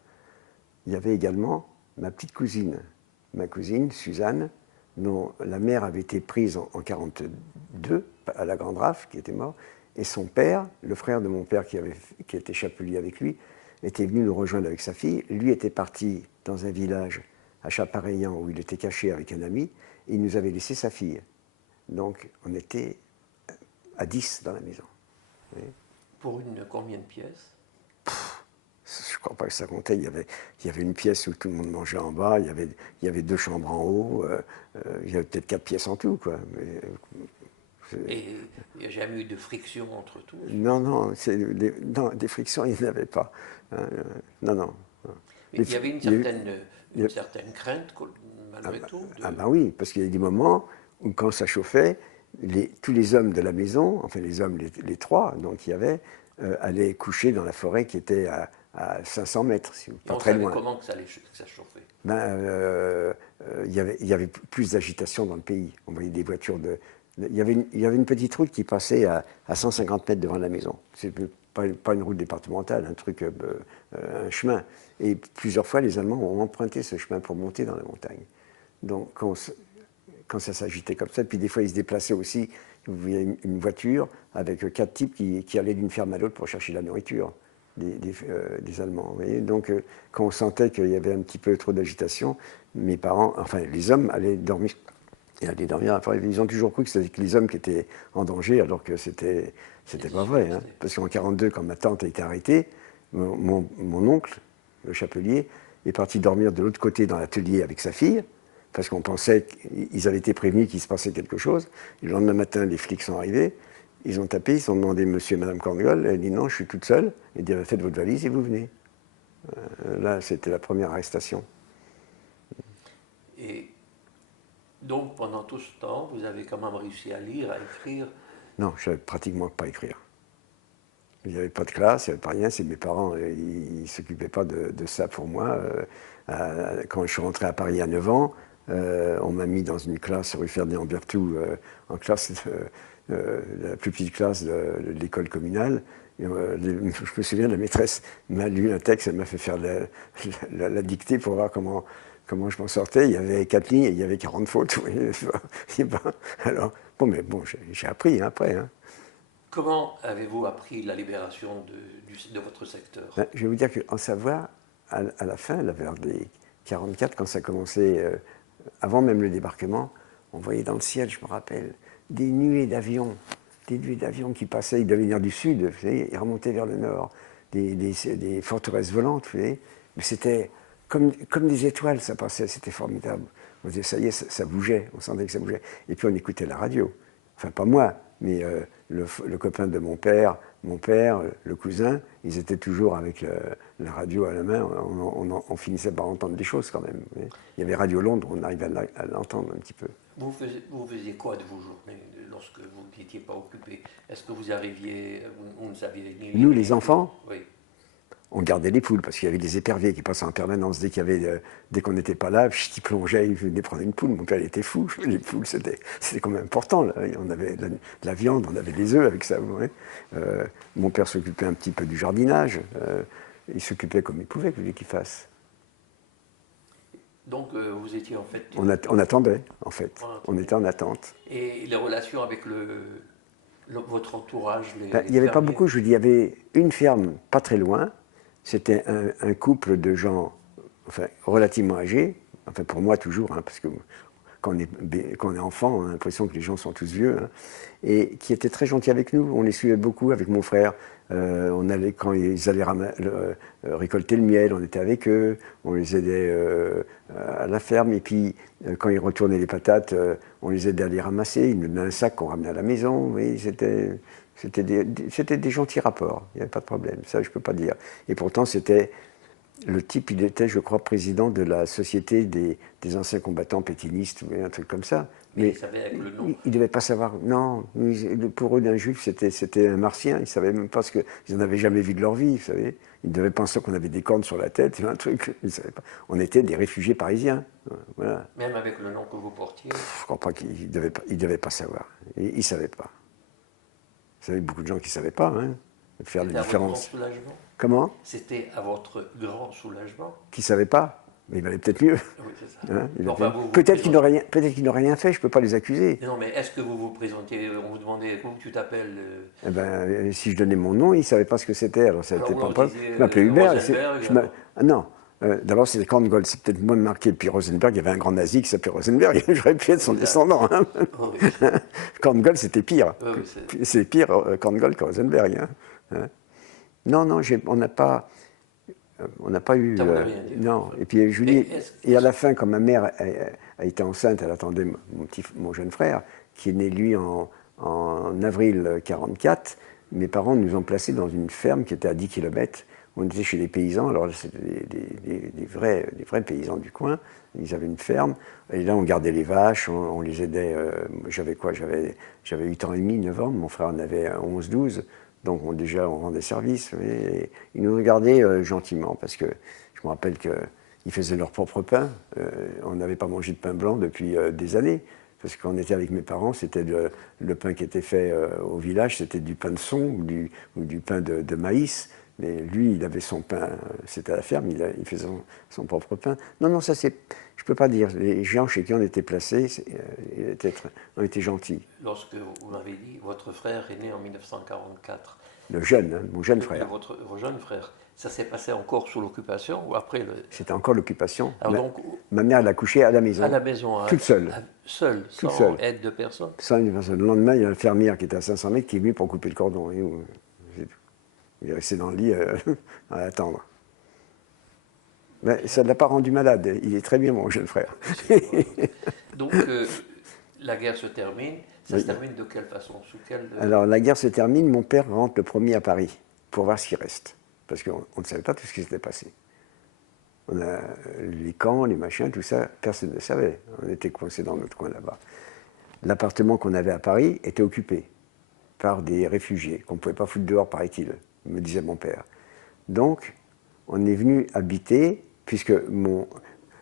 Il y avait également ma petite cousine, ma cousine Suzanne, dont la mère avait été prise en 1942 à la Grande Rafle, qui était mort, et son père, le frère de mon père qui était chapelier avec lui, était venu nous rejoindre avec sa fille. Lui était parti dans un village à Chapareillan où il était caché avec un ami, et il nous avait laissé sa fille. Donc on était à 10 dans la maison. Oui. Pour combien de pièces? Je ne crois pas que ça comptait. Il y avait une pièce où tout le monde mangeait en bas, il y avait 2 chambres en haut, il y avait peut-être 4 pièces en tout, quoi. Et il n'y a jamais eu de friction entre tous? Non, non, des frictions, il n'y en avait pas. Non, non. Mais il y avait une certaine crainte, malgré tout. Ah ben oui, parce qu'il y a des moments où quand ça chauffait, tous les hommes de la maison, enfin les hommes, les 3, donc il y avait, allaient coucher dans la forêt qui était à 500 mètres, pas très loin. Comment que ça chauffait? Il y avait plus d'agitation dans le pays. On voyait des voitures il y avait une petite route qui passait à 150 mètres devant la maison. C'est pas une route départementale, un chemin. Et plusieurs fois, les Allemands ont emprunté ce chemin pour monter dans la montagne. Donc, quand ça s'agitait comme ça, puis des fois, ils se déplaçaient aussi. Vous voyez une voiture avec 4 types qui allaient d'une ferme à l'autre pour chercher la nourriture, des Allemands. Vous voyez. Donc, quand on sentait qu'il y avait un petit peu trop d'agitation, mes parents, enfin, les hommes allaient dormir. Et aller dormir. Enfin, ils ont toujours cru que c'était les hommes qui étaient en danger, alors que c'était pas vrai. Hein. Parce qu'en 1942, quand ma tante a été arrêtée, mon oncle, le chapelier, est parti dormir de l'autre côté dans l'atelier avec sa fille, parce qu'on pensait qu'ils avaient été prévenus qu'il se passait quelque chose. Et le lendemain matin, les flics sont arrivés, ils ont tapé, ils ont demandé monsieur et madame Korngold, elle a dit non, je suis toute seule, et dit faites votre valise et vous venez. Là, c'était la première arrestation. Et donc, pendant tout ce temps, vous avez quand même réussi à lire, à écrire? Non, je ne savais pratiquement pas écrire. Il n'y avait pas de classe, il n'y avait pas rien. C'est mes parents, ils ne s'occupaient pas de ça pour moi. Quand je suis rentré à Paris à 9 ans, on m'a mis dans une classe rue Ferdinand-Berthoud, en classe, la plus petite classe de l'école communale. Et, je me souviens, la maîtresse m'a lu un texte, elle m'a fait faire la dictée pour voir comment je m'en sortais. Il y avait 4 lignes et il y avait 40 fautes. Alors, bon, j'ai appris après. Hein. Comment avez-vous appris la libération de votre secteur? Je vais vous dire qu'en Savoie, à la fin, vers les 44, quand ça commençait, avant même le débarquement, on voyait dans le ciel, je me rappelle, des nuées d'avions qui passaient, ils devaient venir du sud, vous savez, et remontaient vers le nord, des forteresses volantes, vous voyez. Mais c'était comme des étoiles, ça passait, c'était formidable. On disait, ça y est, ça bougeait, on sentait que ça bougeait. Et puis on écoutait la radio. Enfin, pas moi, mais le copain de mon père, le cousin, ils étaient toujours avec la radio à la main. On finissait par entendre des choses quand même. Il y avait Radio Londres, on arrivait à l'entendre un petit peu. Vous faisiez quoi de vos journées lorsque vous n'étiez pas occupé? Est-ce que vous arriviez, vous ne saviez ni lire? Nous, les enfants, oui. on gardait les poules, parce qu'il y avait des éperviers qui passaient en permanence. Dès qu'on n'était pas là, ils plongeaient, ils venaient prendre une poule. Mon père, il était fou. Les poules, c'était quand même important. Là. On avait de la viande, on avait des œufs avec ça. Vous voyez. Mon père s'occupait un petit peu du jardinage. Il s'occupait comme il pouvait, que vous voulez qu'il fasse. Donc vous étiez en fait... On attendait, en fait. On était en attente. Et les relations avec votre entourage, Il n'y avait pas beaucoup, je vous dis, il y avait une ferme pas très loin. C'était un couple de gens enfin, relativement âgés, enfin pour moi toujours, hein, parce que quand on est enfant, on a l'impression que les gens sont tous vieux, hein, et qui étaient très gentils avec nous. On les suivait beaucoup avec mon frère. On allait, quand ils allaient récolter le miel, on était avec eux, on les aidait à la ferme, et puis quand ils retournaient les patates, on les aidait à les ramasser, ils nous donnaient un sac qu'on ramenait à la maison. Oui, c'était des gentils rapports, il n'y avait pas de problème, ça je ne peux pas dire. Et pourtant, le type, il était, je crois, président de la Société des anciens combattants pétinistes, un truc comme ça. Mais il savait avec le nom. Il ne devait pas savoir. Non, pour eux, d'un juif, c'était un martien. Ils ne savaient même pas ce que. Ils n'en avaient jamais vu de leur vie, vous savez. Ils devaient penser qu'on avait des cornes sur la tête, un truc. Ils savaient pas. On était des réfugiés parisiens. Voilà. Même avec le nom que vous portiez. Je crois pas qu'ils ne devaient pas savoir. Ils ne savaient pas. Vous savez, beaucoup de gens qui ne savaient pas hein, faire la différence. C'était à votre grand soulagement. Comment? C'était à votre grand soulagement. Qui ne savaient pas. Mais il valait peut-être mieux. Oui, c'est ça. Hein, enfin, peut-être qu'ils n'ont rien fait, je ne peux pas les accuser. Non, mais est-ce que vous vous présentiez, on vous demandait comment tu t'appelles Eh ben, si je donnais mon nom, ils ne savaient pas ce que c'était. Alors ça n'était pas. Je m'appelais Hubert. Non, d'abord c'était Korngold, c'est peut-être moins marqué. Puis Rosenberg, il y avait un grand nazi qui s'appelait Rosenberg, j'aurais pu être son descendant. Hein. Oh, oui. Korngold, c'était pire. Oh, oui, c'est pire Korngold que Rosenberg. Hein. Non, on n'a pas. On n'a pas eu. Non. Et puis Julie. Et à la fin, quand ma mère a été enceinte, elle attendait mon jeune frère, qui est né lui en avril 1944. Mes parents nous ont placés dans une ferme qui était à 10 km. On était chez les paysans, alors c'était des vrais paysans du coin. Ils avaient une ferme. Et là, on gardait les vaches, on les aidait. J'avais quoi? J'avais 8 ans et demi, 9 ans. Mon frère en avait 11, 12. Donc déjà, on rendait service. Mais ils nous regardaient gentiment, parce que je me rappelle qu'ils faisaient leur propre pain. On n'avait pas mangé de pain blanc depuis des années. Parce que quand on était avec mes parents, c'était le pain qui était fait au village, c'était du pain de son ou du pain de maïs. Mais lui, il avait son pain, c'était à la ferme, il faisait son propre pain. Non, ça c'est, je ne peux pas dire. Les gens chez qui on était placés, on était gentils. Lorsque vous m'avez dit, votre frère est né en 1944. Le jeune, hein, mon jeune frère. Votre jeune frère. Ça s'est passé encore sous l'occupation ou après C'était encore l'occupation. Ma mère l'a couché à la maison. À la maison, toute seule. Seule, sans aide de personne. Sans aide de personne. Le lendemain, il y a l'infirmière qui était à 500 mètres qui est venue pour couper le cordon. Il est resté dans le lit à attendre. Mais ça ne l'a pas rendu malade. Il est très bien, mon jeune frère. Donc, la guerre se termine. Ça se termine de quelle façon? Alors, la guerre se termine. Mon père rentre le premier à Paris pour voir ce qui reste. Parce qu'on ne savait pas tout ce qui s'était passé. On a les camps, les machins, tout ça, personne ne savait. On était coincés dans notre coin là-bas. L'appartement qu'on avait à Paris était occupé par des réfugiés qu'on ne pouvait pas foutre dehors, paraît-il, me disait mon père. Donc, on est venu habiter, puisque mon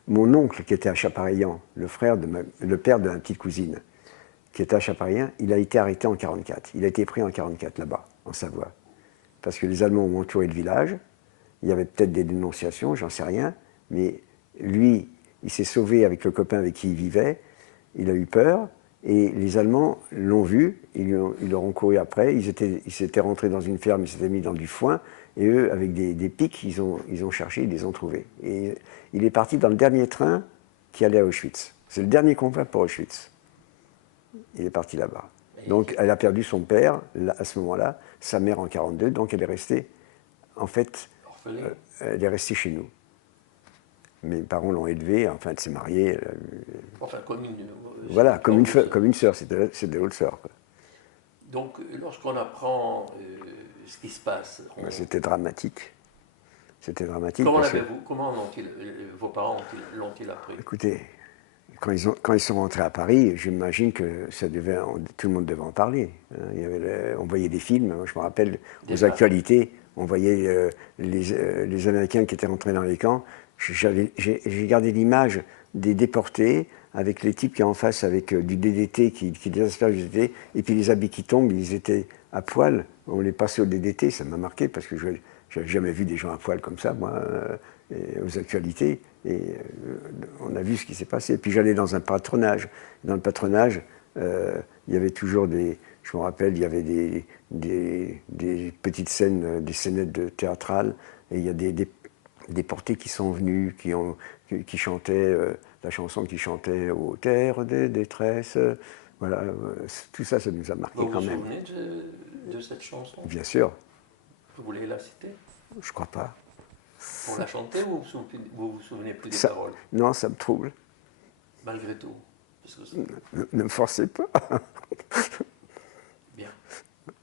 oncle qui était à Chapareillan, le père de ma petite cousine, qui était à Chapareillan, il a été arrêté en 1944. Il a été pris en 1944 là-bas, en Savoie. Parce que les Allemands ont entouré le village. Il y avait peut-être des dénonciations, j'en sais rien. Mais lui, il s'est sauvé avec le copain avec qui il vivait. Il a eu peur. Et les Allemands l'ont vu. Ils leur ont couru après. Ils s'étaient rentrés dans une ferme, ils s'étaient mis dans du foin. Et eux, avec des pics, ils ont cherché, ils les ont trouvés. Et il est parti dans le dernier train qui allait à Auschwitz. C'est le dernier convoi pour Auschwitz. Il est parti là-bas. Donc, elle a perdu son père à ce moment-là, sa mère en 1942, donc elle est restée, en fait, elle est restée chez nous. Mes parents l'ont élevée, enfin, elle s'est mariée. Enfin, comme une... Voilà, comme une sœur, c'est de l'autre sœur. Donc, lorsqu'on apprend ce qui se passe... C'était dramatique. C'était dramatique. Comment vos parents l'ont-ils appris? Écoutez, quand ils sont rentrés à Paris, j'imagine que tout le monde devait en parler. On voyait des films, je me rappelle, aux actualités, On voyait les Américains qui étaient rentrés dans les camps. J'ai gardé l'image des déportés avec les types qui en face avec du DDT qui désespèrent du DDT, et puis les habits qui tombent, ils étaient à poil. On les passait au DDT, ça m'a marqué parce que je n'avais jamais vu des gens à poil comme ça, moi, aux actualités. Et on a vu ce qui s'est passé. Et puis j'allais dans un patronage. Dans le patronage, il y avait toujours je me rappelle, il y avait des petites scènes, des scénettes théâtrales, et il y a des déportés qui sont venus, qui chantaient la chanson qu'ils chantaient aux terres des détresses. Voilà, tout ça, ça nous a marqué quand même. Vous vous souvenez de cette chanson? Bien sûr. Vous voulez la citer? Je crois pas. Pour la chanter ou vous vous souvenez plus des Ça, paroles? non, ça me trouble. Malgré tout. Parce que Ne me forcez pas. bien.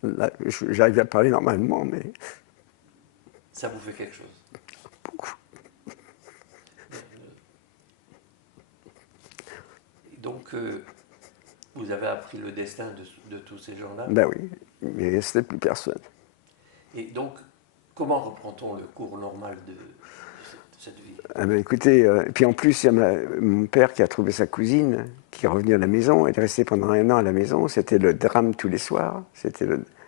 Là, j'arrive à parler normalement, mais Ça vous fait quelque chose? beaucoup. Donc, vous avez appris le destin de tous ces gens-là. Ben oui, il ne restait plus personne. Et donc, comment reprend-on le cours normal de cette vie? Ah ben écoutez, et puis en plus, il y a mon père qui a trouvé sa cousine, qui est revenue à la maison. Elle est restée pendant 1 an à la maison. C'était le drame tous les soirs.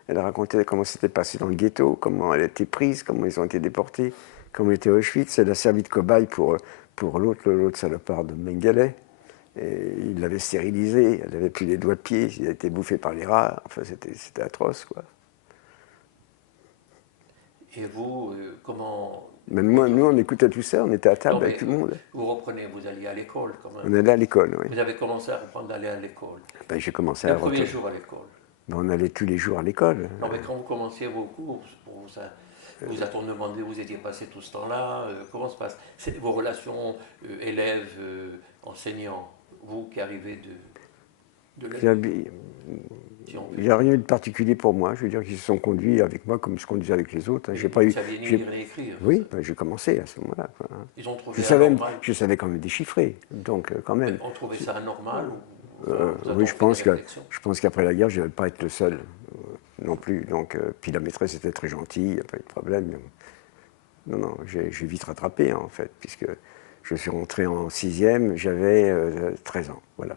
Elle racontait comment c'était passé dans le ghetto, comment elle a été prise, comment ils ont été déportés, comment elle était à Auschwitz. Elle a servi de cobaye pour l'autre salopard de Mengele. Et il l'avait stérilisée, elle n'avait plus les doigts de pied, il a été bouffé par les rats. Enfin, c'était atroce, quoi. Et vous, comment... Même moi, nous, on écoutait tout ça, on était à table Non, avec tout le monde. vous reprenez, vous alliez à l'école quand même. On allait à l'école, oui. Vous avez commencé à reprendre d'aller à l'école. Ben, j'ai commencé Le à premier retourner. jour à l'école. Ben, on allait tous les jours à l'école. Non, mais quand vous commenciez vos cours, vous a-t-on demandé où vous étiez passé tout ce temps-là? Comment se passe vos relations élèves, enseignants, vous qui arrivez de l'école? Il n'y a rien eu de particulier pour moi. Je veux dire qu'ils se sont conduits avec moi comme ils se conduisaient avec les autres. J'ai pas eu. Vous saviez ni lire ni écrire. Oui, ben, j'ai commencé à ce moment-là. Ils ont trouvé Je savais quand même déchiffrer. Donc, quand même. On trouvait ça anormal Oui, je pense qu'après la guerre, je ne vais pas être le seul non plus. Donc, puis la maîtresse était très gentille, il n'y a pas eu de problème. Non, non, j'ai vite rattrapé, hein, en fait, puisque je suis rentré en 6e, j'avais 13 ans, voilà.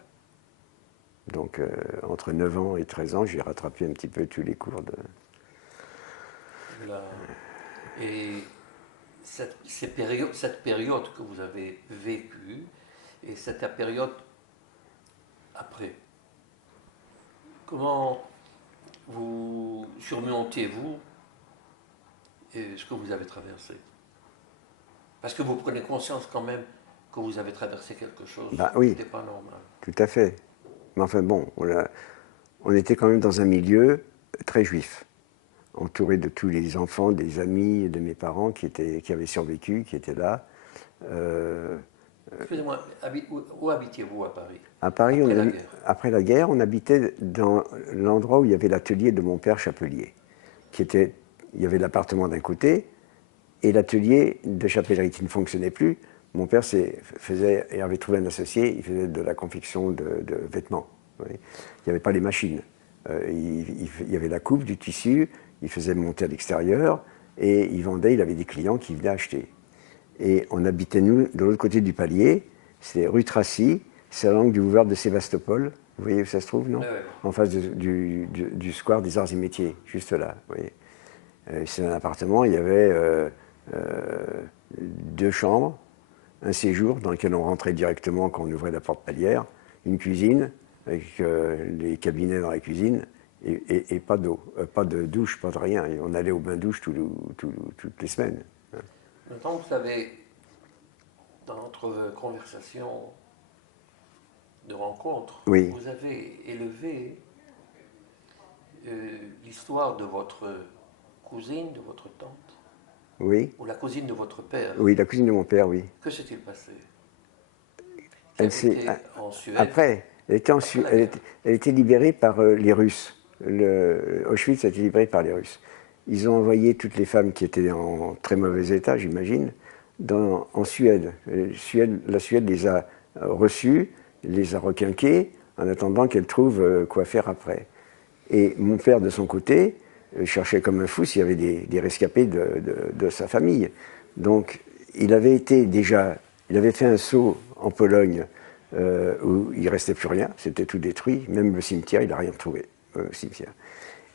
Donc, entre 9 ans et 13 ans, j'ai rattrapé un petit peu tous les cours de... Et cette période que vous avez vécue, et cette période après, comment vous surmontez-vous ce que vous avez traversé? Parce que vous prenez conscience quand même que vous avez traversé quelque chose Bah, qui oui, n'était pas normal. Tout à fait. Mais enfin bon, on était quand même dans un milieu très juif, entouré de tous les enfants, des amis de mes parents qui avaient survécu, qui étaient là. Excusez-moi, où habitiez-vous à Paris? À Paris, après la guerre. après la guerre, on habitait dans l'endroit où il y avait l'atelier de mon père Chapelier. Il y avait l'appartement d'un côté et l'atelier de chapellerie qui ne fonctionnait plus. Mon père avait trouvé un associé, il faisait de la confection de vêtements. Oui. Il n'y avait pas les machines. Il y avait la coupe du tissu, il faisait monter à l'extérieur et il vendait, il avait des clients qui venaient acheter. Et on habitait, nous, de l'autre côté du palier, c'est rue Tracy, c'est l'angle du boulevard de Sébastopol. Vous voyez où ça se trouve, non? Ouais. En face du square des Arts et Métiers, juste là. Vous voyez. C'est un appartement, il y avait 2 chambres, un séjour dans lequel on rentrait directement quand on ouvrait la porte palière, une cuisine avec les cabinets dans la cuisine et pas d'eau, pas de douche, pas de rien. Et on allait au bain-douche toutes les semaines. Maintenant, vous savez, dans notre conversation de rencontre, oui. Vous avez élevé l'histoire de votre cousine, de votre tante. Oui. Ou la cousine de votre père. Oui, la cousine de mon père, oui. Que s'est-il passé? Elle était en Suède. Après, elle était libérée par les Russes. Auschwitz a été libéré par les Russes. Ils ont envoyé toutes les femmes qui étaient en très mauvais état, j'imagine, en Suède. La Suède les a reçues, les a requinquées, en attendant qu'elles trouvent quoi faire après. Et mon père, de son côté, cherchait comme un fou s'il y avait des rescapés de sa famille. Donc, il avait fait un saut en Pologne où il ne restait plus rien, c'était tout détruit, même le cimetière, il n'a rien trouvé au cimetière.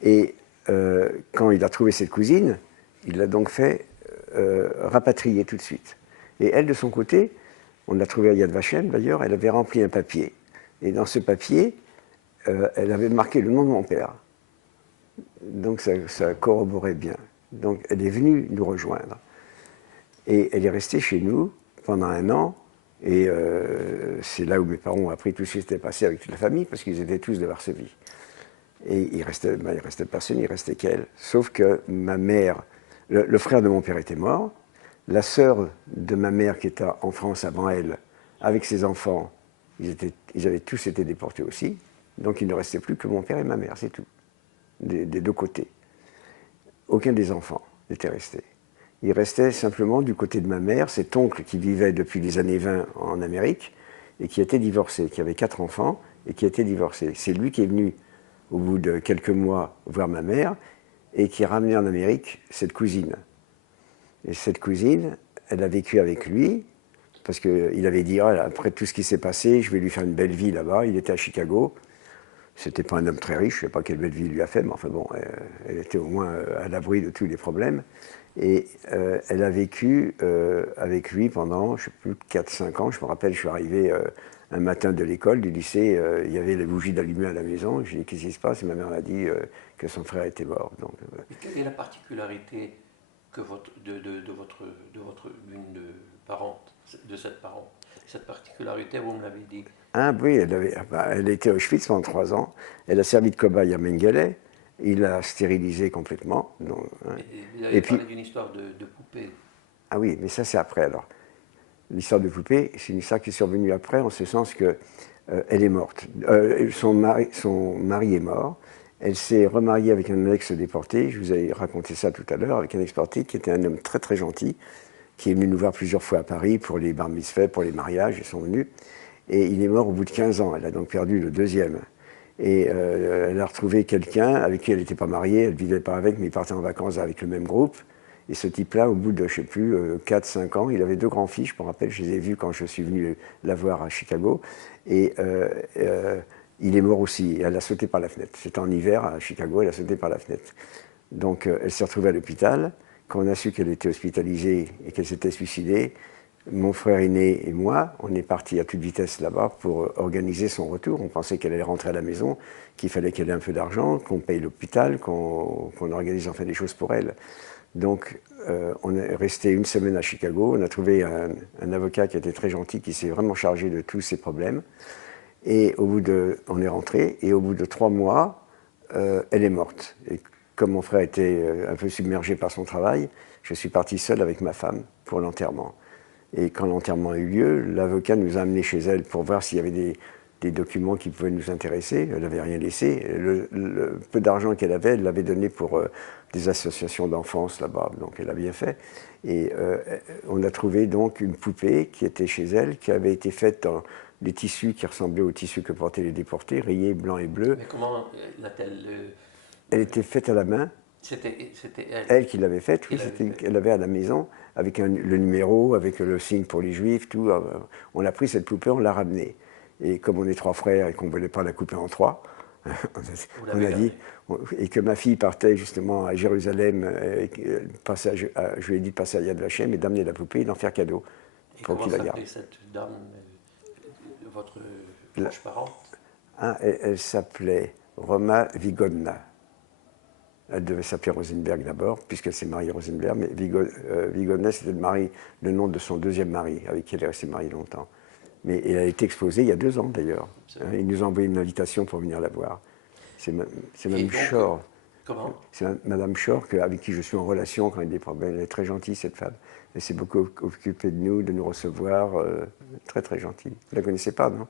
Et quand il a trouvé cette cousine, il l'a donc fait rapatrier tout de suite. Et elle, de son côté, on l'a trouvée à Yad Vashem d'ailleurs, elle avait rempli un papier. Et dans ce papier, elle avait marqué le nom de mon père. Donc ça corroborait bien. Donc elle est venue nous rejoindre. Et elle est restée chez nous pendant 1 an. Et c'est là où mes parents ont appris tout ce qui s'était passé avec toute la famille, parce qu'ils étaient tous de Varsovie. Et il restait personne, il restait qu'elle. Sauf que ma mère, le frère de mon père était mort. La sœur de ma mère, qui était en France avant elle, avec ses enfants, ils avaient tous été déportés aussi. Donc il ne restait plus que mon père et ma mère, c'est tout. Des 2 côtés. Aucun des enfants n'était resté. Il restait simplement du côté de ma mère, cet oncle qui vivait depuis les années 20 en Amérique et qui était divorcé, qui avait 4 enfants et qui était divorcé. C'est lui qui est venu au bout de quelques mois voir ma mère et qui a ramené en Amérique cette cousine. Et cette cousine, elle a vécu avec lui parce qu'il avait dit, ah, après tout ce qui s'est passé, je vais lui faire une belle vie là-bas. Il était à Chicago. C'était pas un homme très riche, je ne sais pas quelle belle vie il lui a fait, mais enfin bon, elle était au moins à l'abri de tous les problèmes. Et elle a vécu avec lui pendant, je ne sais plus, 4-5 ans. Je me rappelle, je suis arrivé un matin de l'école, du lycée, il y avait les bougies d'allumées à la maison. Je lui ai dit, qu'est-ce qui se passe? Et ma mère m'a dit que son frère était mort. Donc, Et quelle est la particularité de votre une parente, de cette parente? Cette particularité, vous me l'avez dit. ah oui, elle était à Auschwitz pendant 3 ans. Elle a servi de cobaye à Mengele. Il l'a stérilisée complètement. Donc, hein. Vous avez parlé d'une histoire de poupée. Ah oui, mais ça c'est après alors. L'histoire de poupée, c'est une histoire qui est survenue après, en ce sens que elle est morte. Son mari est mort. Elle s'est remariée avec un ex-déporté. Je vous ai raconté ça tout à l'heure, avec un ex-déporté qui était un homme très très gentil, qui est venu nous voir plusieurs fois à Paris pour les bar mitzvahs, pour les mariages. Ils sont venus. Et il est mort au bout de 15 ans. Elle a donc perdu le deuxième. Et elle a retrouvé quelqu'un avec qui elle n'était pas mariée, elle ne vivait pas avec, mais il partait en vacances avec le même groupe. Et ce type-là, au bout de, je ne sais plus, 4-5 ans, il avait 2 grands-filles, je me rappelle, je les ai vus quand je suis venu la voir à Chicago. Et il est mort aussi. Et elle a sauté par la fenêtre. C'était en hiver à Chicago, elle a sauté par la fenêtre. Donc elle s'est retrouvée à l'hôpital. Quand on a su qu'elle était hospitalisée et qu'elle s'était suicidée, mon frère aîné et moi, on est partis à toute vitesse là-bas pour organiser son retour. On pensait qu'elle allait rentrer à la maison, qu'il fallait qu'elle ait un peu d'argent, qu'on paye l'hôpital, qu'on organise enfin des choses pour elle. Donc, on est resté 1 semaine à Chicago. On a trouvé un avocat qui était très gentil, qui s'est vraiment chargé de tous ces problèmes. Et on est rentré, et au bout de 3 mois, elle est morte. Et comme mon frère était un peu submergé par son travail, je suis parti seul avec ma femme pour l'enterrement. Et quand l'enterrement a eu lieu, l'avocat nous a amenés chez elle pour voir s'il y avait des documents qui pouvaient nous intéresser. Elle n'avait rien laissé. Le peu d'argent qu'elle avait, elle l'avait donné pour des associations d'enfance là-bas. Donc elle a bien fait. Et on a trouvé donc une poupée qui était chez elle, qui avait été faite dans des tissus qui ressemblaient aux tissus que portaient les déportés, rayés blanc et bleu. Mais comment l'a-t-elle Elle était faite à la main. C'était elle. Elle qui l'avait faite, oui, elle l'avait à la maison, avec le numéro, avec le signe pour les juifs, tout. On a pris cette poupée, on l'a ramenée. Et comme on est 3 frères et qu'on ne voulait pas la couper en 3, on a dit, et que ma fille partait justement à Jérusalem, je lui ai dit de passer à Yad Vashem et d'amener la poupée et d'en faire cadeau. Et pour qu'il la garde. Cette dame, votre proche parente? Elle s'appelait Roma Vigodna. Elle devait s'appeler Rosenberg d'abord, puisqu'elle s'est mariée Rosenberg, mais Vigodna, c'était le nom de son deuxième mari, avec qui elle est restée mariée longtemps. Mais elle a été exposée il y a 2 ans d'ailleurs. Il nous a envoyé une invitation pour venir la voir. C'est Mme Shore. Comment? C'est Mme Shore avec qui je suis en relation quand il y a des problèmes. Elle est très gentille, cette femme. Elle s'est beaucoup occupée de nous recevoir. Très très gentille. Vous ne la connaissez pas, non?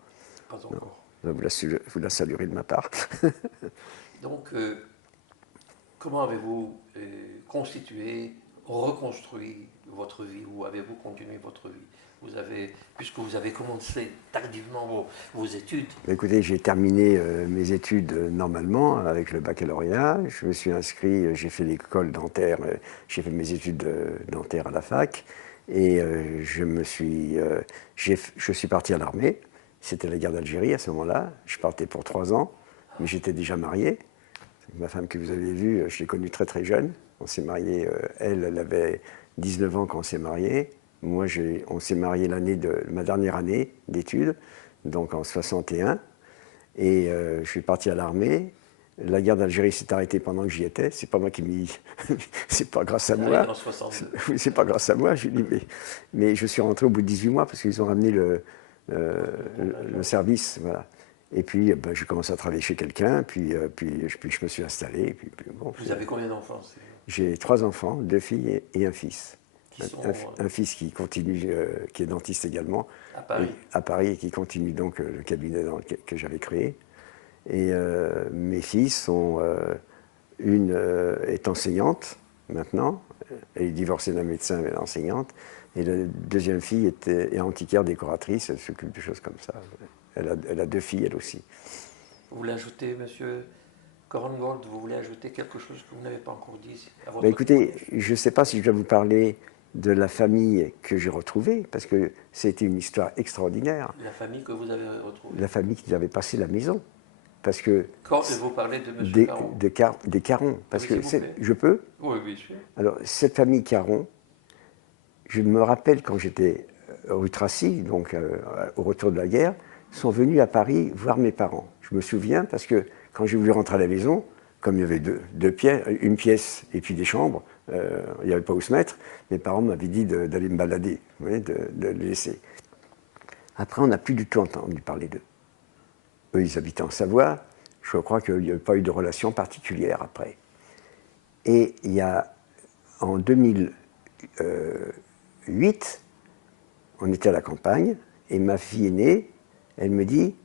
Pas encore. Non. Vous la saluerez de ma part. Donc, comment avez-vous constitué, reconstruit votre vie? Où avez-vous continué votre vie? Puisque vous avez commencé tardivement vos études. Écoutez, j'ai terminé mes études normalement avec le baccalauréat. Je me suis inscrit, j'ai fait l'école dentaire, j'ai fait mes études dentaires à la fac. Et je suis parti à l'armée. C'était la guerre d'Algérie à ce moment-là. Je partais pour 3 ans, mais j'étais déjà marié. Ma femme que vous avez vue, je l'ai connue très très jeune. On s'est mariés, elle avait 19 ans quand on s'est mariés. Moi, on s'est mariés l'année de ma dernière année d'études, donc en 61. Et je suis parti à l'armée. La guerre d'Algérie s'est arrêtée pendant que j'y étais. C'est pas moi qui m'y. C'est pas grâce à moi. C'est pas grâce à moi. Je dis, mais je suis rentré au bout de 18 mois parce qu'ils ont ramené le service. Voilà. Et puis, j'ai commencé à travailler chez quelqu'un. Puis, je me suis installé. Bon, vous avez combien d'enfants? J'ai 3 enfants, 2 filles et un fils. Un fils qui continue, qui est dentiste également, à Paris et qui continue donc le cabinet que j'avais créé. Et mes filles sont, une est enseignante maintenant, elle est divorcée d'un médecin, mais elle est enseignante. Et la deuxième fille est antiquaire décoratrice, elle s'occupe de choses comme ça. Elle a 2 filles, elle aussi. Vous voulez ajouter, monsieur Korngold, vous voulez ajouter quelque chose que vous n'avez pas encore dit à votre écoutez, je ne sais pas si je vais vous parler de la famille que j'ai retrouvée, parce que c'était une histoire extraordinaire. La famille que vous avez retrouvée? La famille qui avait passé la maison. Parce que quand vous parlez de M. Caron? Des Caron. Parce que je peux? Oui, bien sûr. Alors, cette famille Caron, je me rappelle quand j'étais rue Tracy, donc au retour de la guerre, sont venus à Paris voir mes parents. Je me souviens parce que quand j'ai voulu rentrer à la maison, comme il y avait deux pièces, une pièce et puis des chambres, il n'y avait pas où se mettre, mes parents m'avaient dit d'aller me balader, vous voyez, de les laisser. Après, on n'a plus du tout entendu parler d'eux. Eux, ils habitaient en Savoie. Je crois qu'il n'y avait pas eu de relation particulière après. Et il y a, en 2008, on était à la campagne, et ma fille aînée, elle me dit,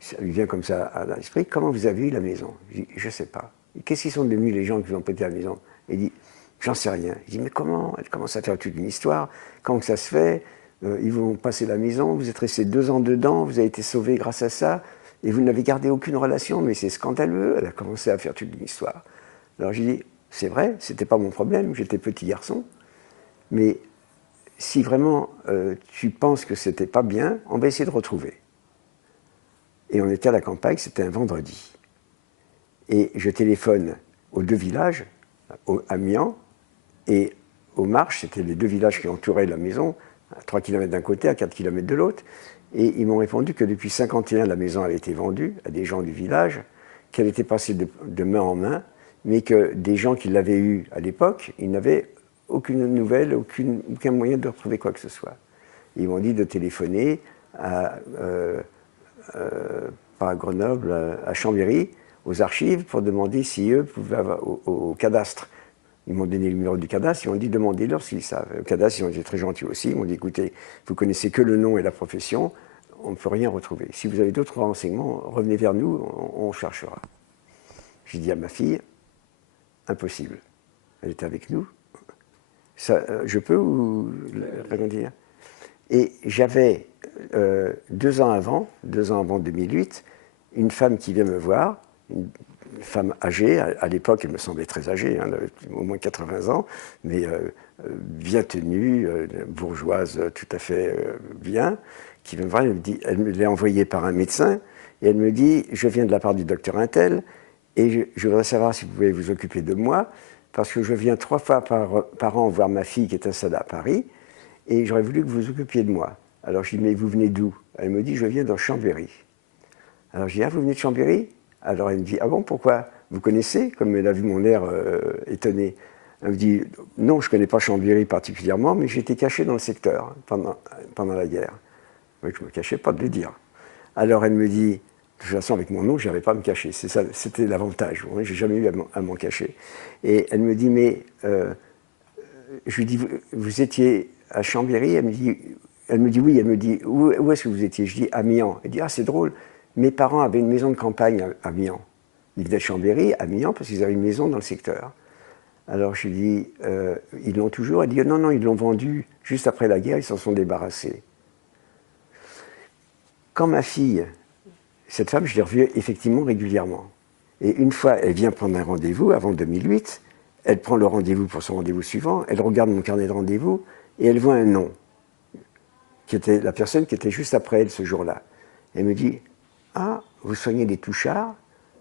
ça lui vient comme ça à l'esprit, comment vous avez eu la maison? Je dis, je ne sais pas. Qu'est-ce qu'ils sont devenus les gens qui vous ont prêté la maison? Elle dit, j'en sais rien. Je dis, mais comment? Elle commence à faire toute une histoire. Comment que ça se fait? Ils vous ont passé la maison, vous êtes resté 2 ans dedans, vous avez été sauvé grâce à ça. Et vous n'avez gardé aucune relation, mais c'est scandaleux. Elle a commencé à faire toute une histoire. Alors j'ai dit, c'est vrai, c'était pas mon problème, j'étais petit garçon, mais si vraiment tu penses que c'était pas bien, on va essayer de retrouver. Et on était à la campagne, c'était un vendredi. Et je téléphone aux 2 villages, à Mian et aux Marches, c'était les 2 villages qui entouraient la maison, à 3 km d'un côté, à 4 km de l'autre. Et ils m'ont répondu que depuis 1951, la maison avait été vendue à des gens du village, qu'elle était passée de main en main, mais que des gens qui l'avaient eue à l'époque, ils n'avaient aucune nouvelle, aucun moyen de retrouver quoi que ce soit. Ils m'ont dit de téléphoner pas à Grenoble, à Chambéry, aux archives, pour demander si eux pouvaient avoir au cadastre. Ils m'ont donné le numéro du cadastre, ils m'ont dit demandez-leur s'ils savent. Au cadastre, ils ont été très gentils aussi, ils m'ont dit écoutez, vous connaissez que le nom et la profession, on ne peut rien retrouver. Si vous avez d'autres renseignements, revenez vers nous, on cherchera. J'ai dit à ma fille, impossible. Elle était avec nous. Ça, je peux vous raconter? Et j'avais 2 ans avant 2008, une femme qui vient me voir, une femme âgée, à l'époque elle me semblait très âgée, hein, elle avait au moins 80 ans, mais bien tenue, bourgeoise tout à fait bien, qui vient me voir, elle me l'a envoyée par un médecin, et elle me dit, je viens de la part du docteur Intel, et je voudrais savoir si vous pouvez vous occuper de moi, parce que je viens 3 fois par an voir ma fille qui est installée à Paris, et j'aurais voulu que vous vous occupiez de moi. Alors je dis, mais vous venez d'où? Elle me dit, je viens de Chambéry. Alors je dis, ah, vous venez de Chambéry? Alors elle me dit, ah bon, pourquoi? Vous connaissez? Comme elle a vu mon air étonné. Elle me dit, non, je ne connais pas Chambéry particulièrement, mais j'étais caché dans le secteur pendant la guerre. Oui, je ne me cachais pas de le dire. Alors elle me dit, de toute façon, avec mon nom, je n'avais pas à me cacher. C'est ça, c'était l'avantage. Je n'ai jamais eu à m'en cacher. Et elle me dit, mais je lui dis, vous étiez à Chambéry? Elle me dit oui. Elle me dit, où est-ce que vous étiez? Je dis, à Mian. Elle dit, ah, c'est drôle. Mes parents avaient une maison de campagne à Mian. Ils venaient de Chambéry, à Mian, parce qu'ils avaient une maison dans le secteur. Alors je lui dis, ils l'ont toujours? Elle dit, non, non, ils l'ont vendu juste après la guerre, ils s'en sont débarrassés. Quand ma fille, cette femme, je l'ai revue effectivement régulièrement. Et une fois, elle vient prendre un rendez-vous avant 2008, elle prend le rendez-vous pour son rendez-vous suivant, elle regarde mon carnet de rendez-vous et elle voit un nom, qui était la personne qui était juste après elle ce jour-là. Elle me dit, ah, vous soignez les Touchard?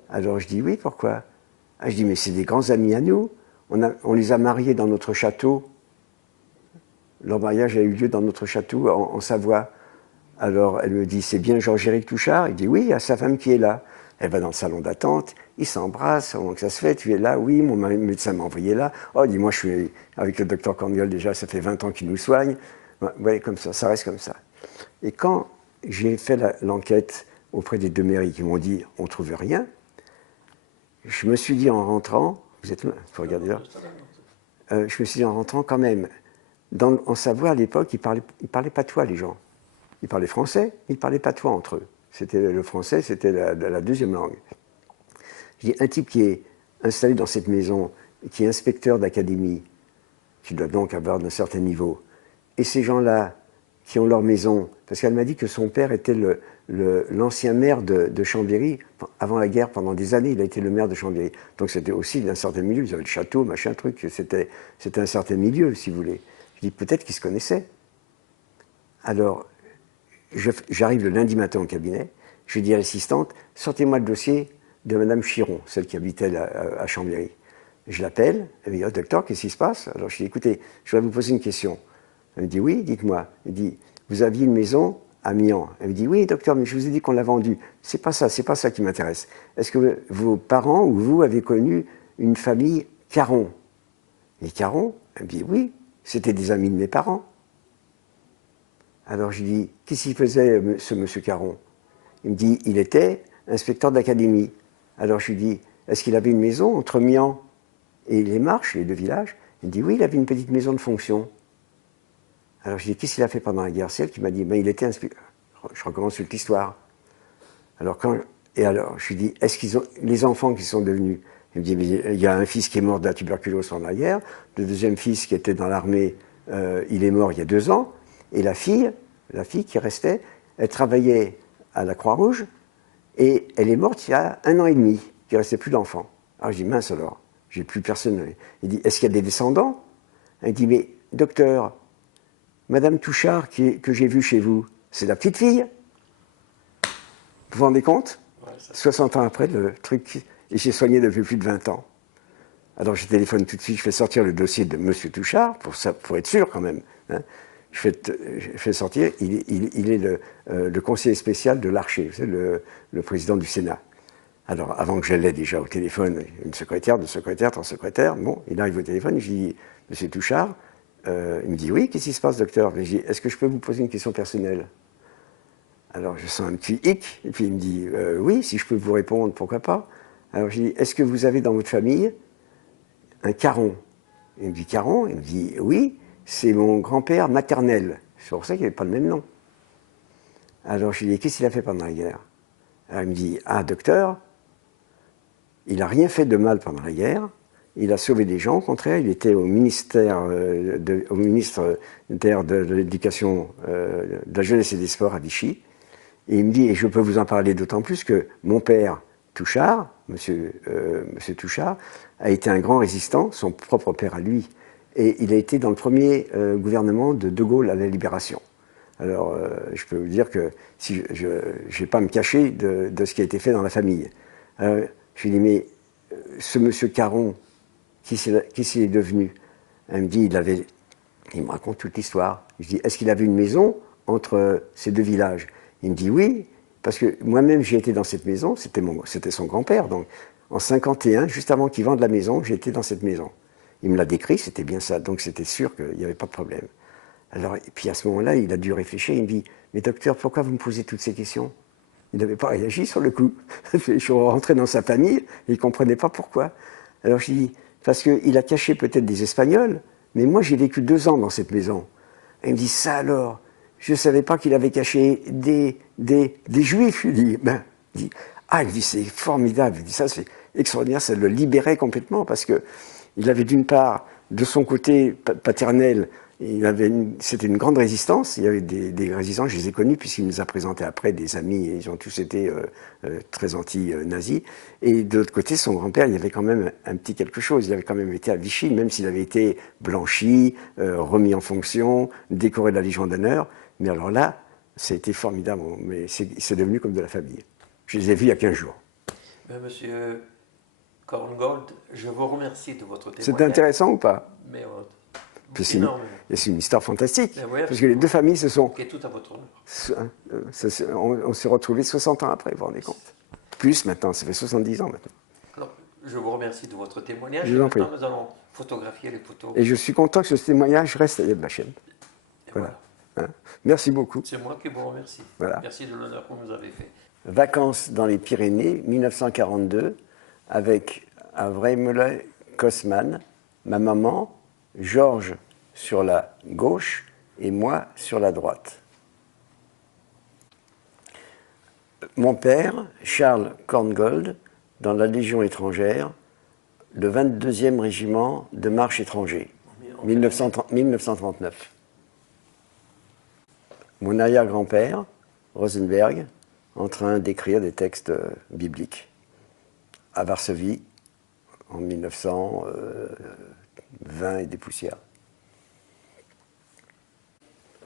Alors je dis, oui, pourquoi? Ah, je dis, mais c'est des grands amis à nous, on les a mariés dans notre château. Leur mariage a eu lieu dans notre château en Savoie. Alors elle me dit, c'est bien Georges-Éric Touchard? Il dit, oui, il y a sa femme qui est là. Elle va dans le salon d'attente, ils s'embrassent, comment que ça se fait? Tu es là? Oui, mon médecin m'a envoyé là. Oh, dis-moi, je suis avec le docteur Corniol déjà, ça fait 20 ans qu'il nous soigne. Ouais, comme ça reste comme ça. Et quand j'ai fait l'enquête auprès des deux mairies qui m'ont dit, on ne trouve rien, je me suis dit en rentrant, vous êtes là, il faut regarder là, je me suis dit en rentrant quand même, en Savoie à l'époque, ils parlaient patois les gens. Ils parlaient français, ils ne parlaient patois entre eux. Le français, c'était la deuxième langue. Je dis, un type qui est installé dans cette maison, qui est inspecteur d'académie, qui doit donc avoir d'un certain niveau, et ces gens-là qui ont leur maison, parce qu'elle m'a dit que son père était l'ancien maire de Chambéry, avant la guerre, pendant des années, il a été le maire de Chambéry. Donc c'était aussi d'un certain milieu, ils avaient le château, machin truc, c'était un certain milieu, si vous voulez. Je dis, peut-être qu'ils se connaissaient. Alors, j'arrive le lundi matin au cabinet, je dis à l'assistante, sortez-moi le dossier de Madame Chiron, celle qui habitait à Chambéry. Je l'appelle, elle me dit, oh, docteur, qu'est-ce qui se passe? Alors je dis, écoutez, je voudrais vous poser une question. Elle me dit, oui, dites-moi. Elle me dit, vous aviez une maison à Mian? Elle me dit, oui, docteur, mais je vous ai dit qu'on l'a vendue. C'est pas ça qui m'intéresse. Est-ce que vos parents ou vous avez connu une famille Caron? Et Caron? Elle me dit, oui, c'était des amis de mes parents. Alors je lui dis, qu'est-ce qu'il faisait, ce monsieur Caron? Il me dit, il était inspecteur d'académie. Alors je lui dis, est-ce qu'il avait une maison entre Mian et les Marches, les deux villages? Il me dit, oui, il avait une petite maison de fonction. Alors je lui dis, qu'est-ce qu'il a fait pendant la guerre? C'est elle qui m'a dit, ben, il était inspecteur. Je recommence toute l'histoire. Alors je lui dis, est-ce qu'ils ont les enfants qui sont devenus? Il me dit, mais il y a un fils qui est mort de la tuberculose pendant la guerre, le deuxième fils qui était dans l'armée, il est mort il y a 2 ans. Et la fille qui restait, elle travaillait à la Croix-Rouge et elle est morte il y a 1 an et demi, il ne restait plus d'enfants. Alors je dis, mince alors, j'ai plus personne. Il dit, est-ce qu'il y a des descendants? Elle dit, mais docteur, Madame Touchard que j'ai vue chez vous, c'est la petite fille? Vous vous rendez compte? 60 ans après, le truc, et j'ai soigné depuis plus de 20 ans. Alors je téléphone tout de suite, je fais sortir le dossier de Monsieur Touchard, pour être sûr quand même. Hein. Je fais sortir, il est le conseiller spécial de l'Archer, vous savez, le président du Sénat. Alors, avant que je l'aie déjà au téléphone, une secrétaire, 2 secrétaires, 3 secrétaires, bon, il arrive au téléphone, je dis, Monsieur Touchard, il me dit, oui, qu'est-ce qui se passe, docteur? Je dis, est-ce que je peux vous poser une question personnelle? Alors, je sens un petit hic, et puis il me dit, oui, si je peux vous répondre, pourquoi pas? Alors, je dis, est-ce que vous avez dans votre famille un Caron? Il me dit, Caron? Il me dit, oui. C'est mon grand-père maternel. C'est pour ça qu'il n'avait pas le même nom. Alors je lui dis, qu'est-ce qu'il a fait pendant la guerre? Alors il me dit, ah docteur, il n'a rien fait de mal pendant la guerre, il a sauvé des gens, au contraire, il était au ministère de l'Éducation, de la Jeunesse et des Sports à Vichy. Et il me dit, et je peux vous en parler d'autant plus que mon père Touchard, monsieur Touchard, a été un grand résistant, son propre père à lui, et il a été dans le premier gouvernement de Gaulle à la Libération. Alors, je peux vous dire que si je ne vais pas me cacher de ce qui a été fait dans la famille. Je lui dis, mais ce monsieur Caron, qui s'il est devenu? Elle me dit, il me raconte toute l'histoire. Je dis, est-ce qu'il avait une maison entre ces 2 villages? Il me dit, oui, parce que moi-même, j'ai été dans cette maison, c'était son grand-père. Donc, en 51, juste avant qu'il vende la maison, j'ai été dans cette maison. Il me l'a décrit, c'était bien ça, donc c'était sûr qu'il n'y avait pas de problème. Alors, et puis à ce moment-là, il a dû réfléchir, il me dit, mais docteur, pourquoi vous me posez toutes ces questions? Il n'avait pas réagi sur le coup. Je suis rentré dans sa famille, et il ne comprenait pas pourquoi. Alors je dis, parce qu'il a caché peut-être des Espagnols, mais moi j'ai vécu 2 ans dans cette maison. Et il me dit, ça alors, je ne savais pas qu'il avait caché des Juifs. Je lui dis, il me dit, c'est formidable. Il dit, ça c'est extraordinaire, ça le libérait complètement, parce que Il avait d'une part, de son côté paternel, c'était une grande résistance. Il y avait des résistants, je les ai connus puisqu'il nous a présenté après des amis et ils ont tous été très anti-nazis. Et de l'autre côté, son grand-père, il y avait quand même un petit quelque chose. Il avait quand même été à Vichy, même s'il avait été blanchi, remis en fonction, décoré de la Légion d'honneur. Mais alors là, c'était formidable. Mais c'est devenu comme de la famille. Je les ai vus il y a 15 jours. Monsieur Korngold, je vous remercie de votre témoignage. C'était intéressant ou pas? Mais c'est une histoire fantastique. Ouais, parce que les deux familles se sont... Qui est tout à votre honneur. On s'est retrouvés 60 ans après, vous vous rendez compte? Plus maintenant, ça fait 70 ans maintenant. Alors, je vous remercie de votre témoignage. Je vous en prie. Maintenant, nous allons photographier les photos. Et je suis content que ce témoignage reste à Yad Vashem. Voilà. Hein? Merci beaucoup. C'est moi qui vous remercie. Voilà. Merci de l'honneur que vous nous avez fait. Vacances dans les Pyrénées, 1942, avec Avraimele Kosman, ma maman, Georges sur la gauche et moi sur la droite. Mon père, Charles Korngold, dans la Légion étrangère, le 22e régiment de marche étranger, 1939. Mon arrière-grand-père, Rosenberg, en train d'écrire des textes bibliques à Varsovie en 1920 et des poussières.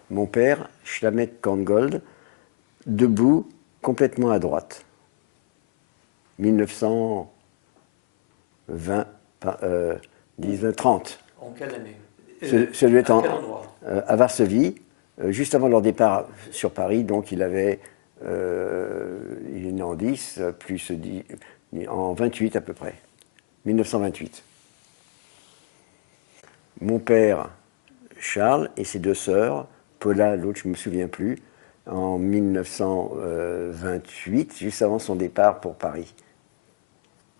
Mon père, Schlamet Korngold, debout, complètement à droite. 1920, 1930. En quelle année? Celui est à Varsovie, juste avant leur départ sur Paris, donc il est né en 10, plus 10, en 28 à peu près, 1928. Mon père, Charles, et ses deux sœurs, Paula, l'autre je ne me souviens plus, en 1928, juste avant son départ pour Paris,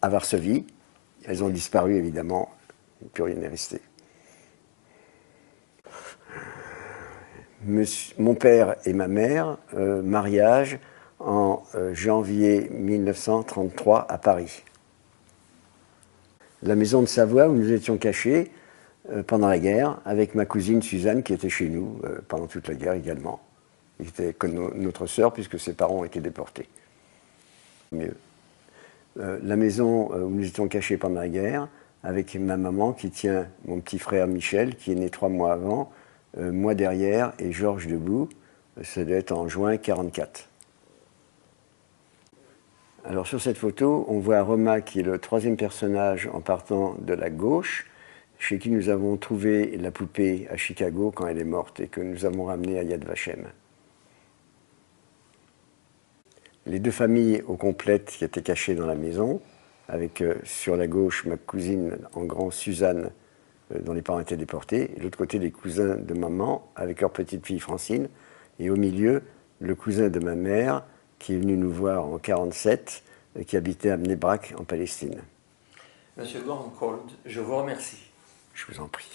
à Varsovie. Elles ont disparu évidemment, plus rien n'est resté. Mon père et ma mère, mariage en janvier 1933 à Paris. La maison de Savoie où nous étions cachés pendant la guerre, avec ma cousine Suzanne qui était chez nous pendant toute la guerre également. Il était comme notre sœur puisque ses parents ont été déportés. Mieux. La maison où nous étions cachés pendant la guerre, avec ma maman qui tient mon petit frère Michel qui est né 3 mois avant, moi derrière et Georges debout, ça doit être en juin 1944. Alors sur cette photo, on voit Roma qui est le 3e personnage en partant de la gauche, chez qui nous avons trouvé la poupée à Chicago quand elle est morte et que nous avons ramenée à Yad Vashem. Les deux familles au complète qui étaient cachées dans la maison, avec sur la gauche ma cousine en grand Suzanne, dont les parents étaient déportés, et de l'autre côté les cousins de maman avec leur petite fille Francine, et au milieu le cousin de ma mère qui est venu nous voir en 1947, qui habitait à Bnei Brak en Palestine. Monsieur Korngold, je vous remercie. Je vous en prie.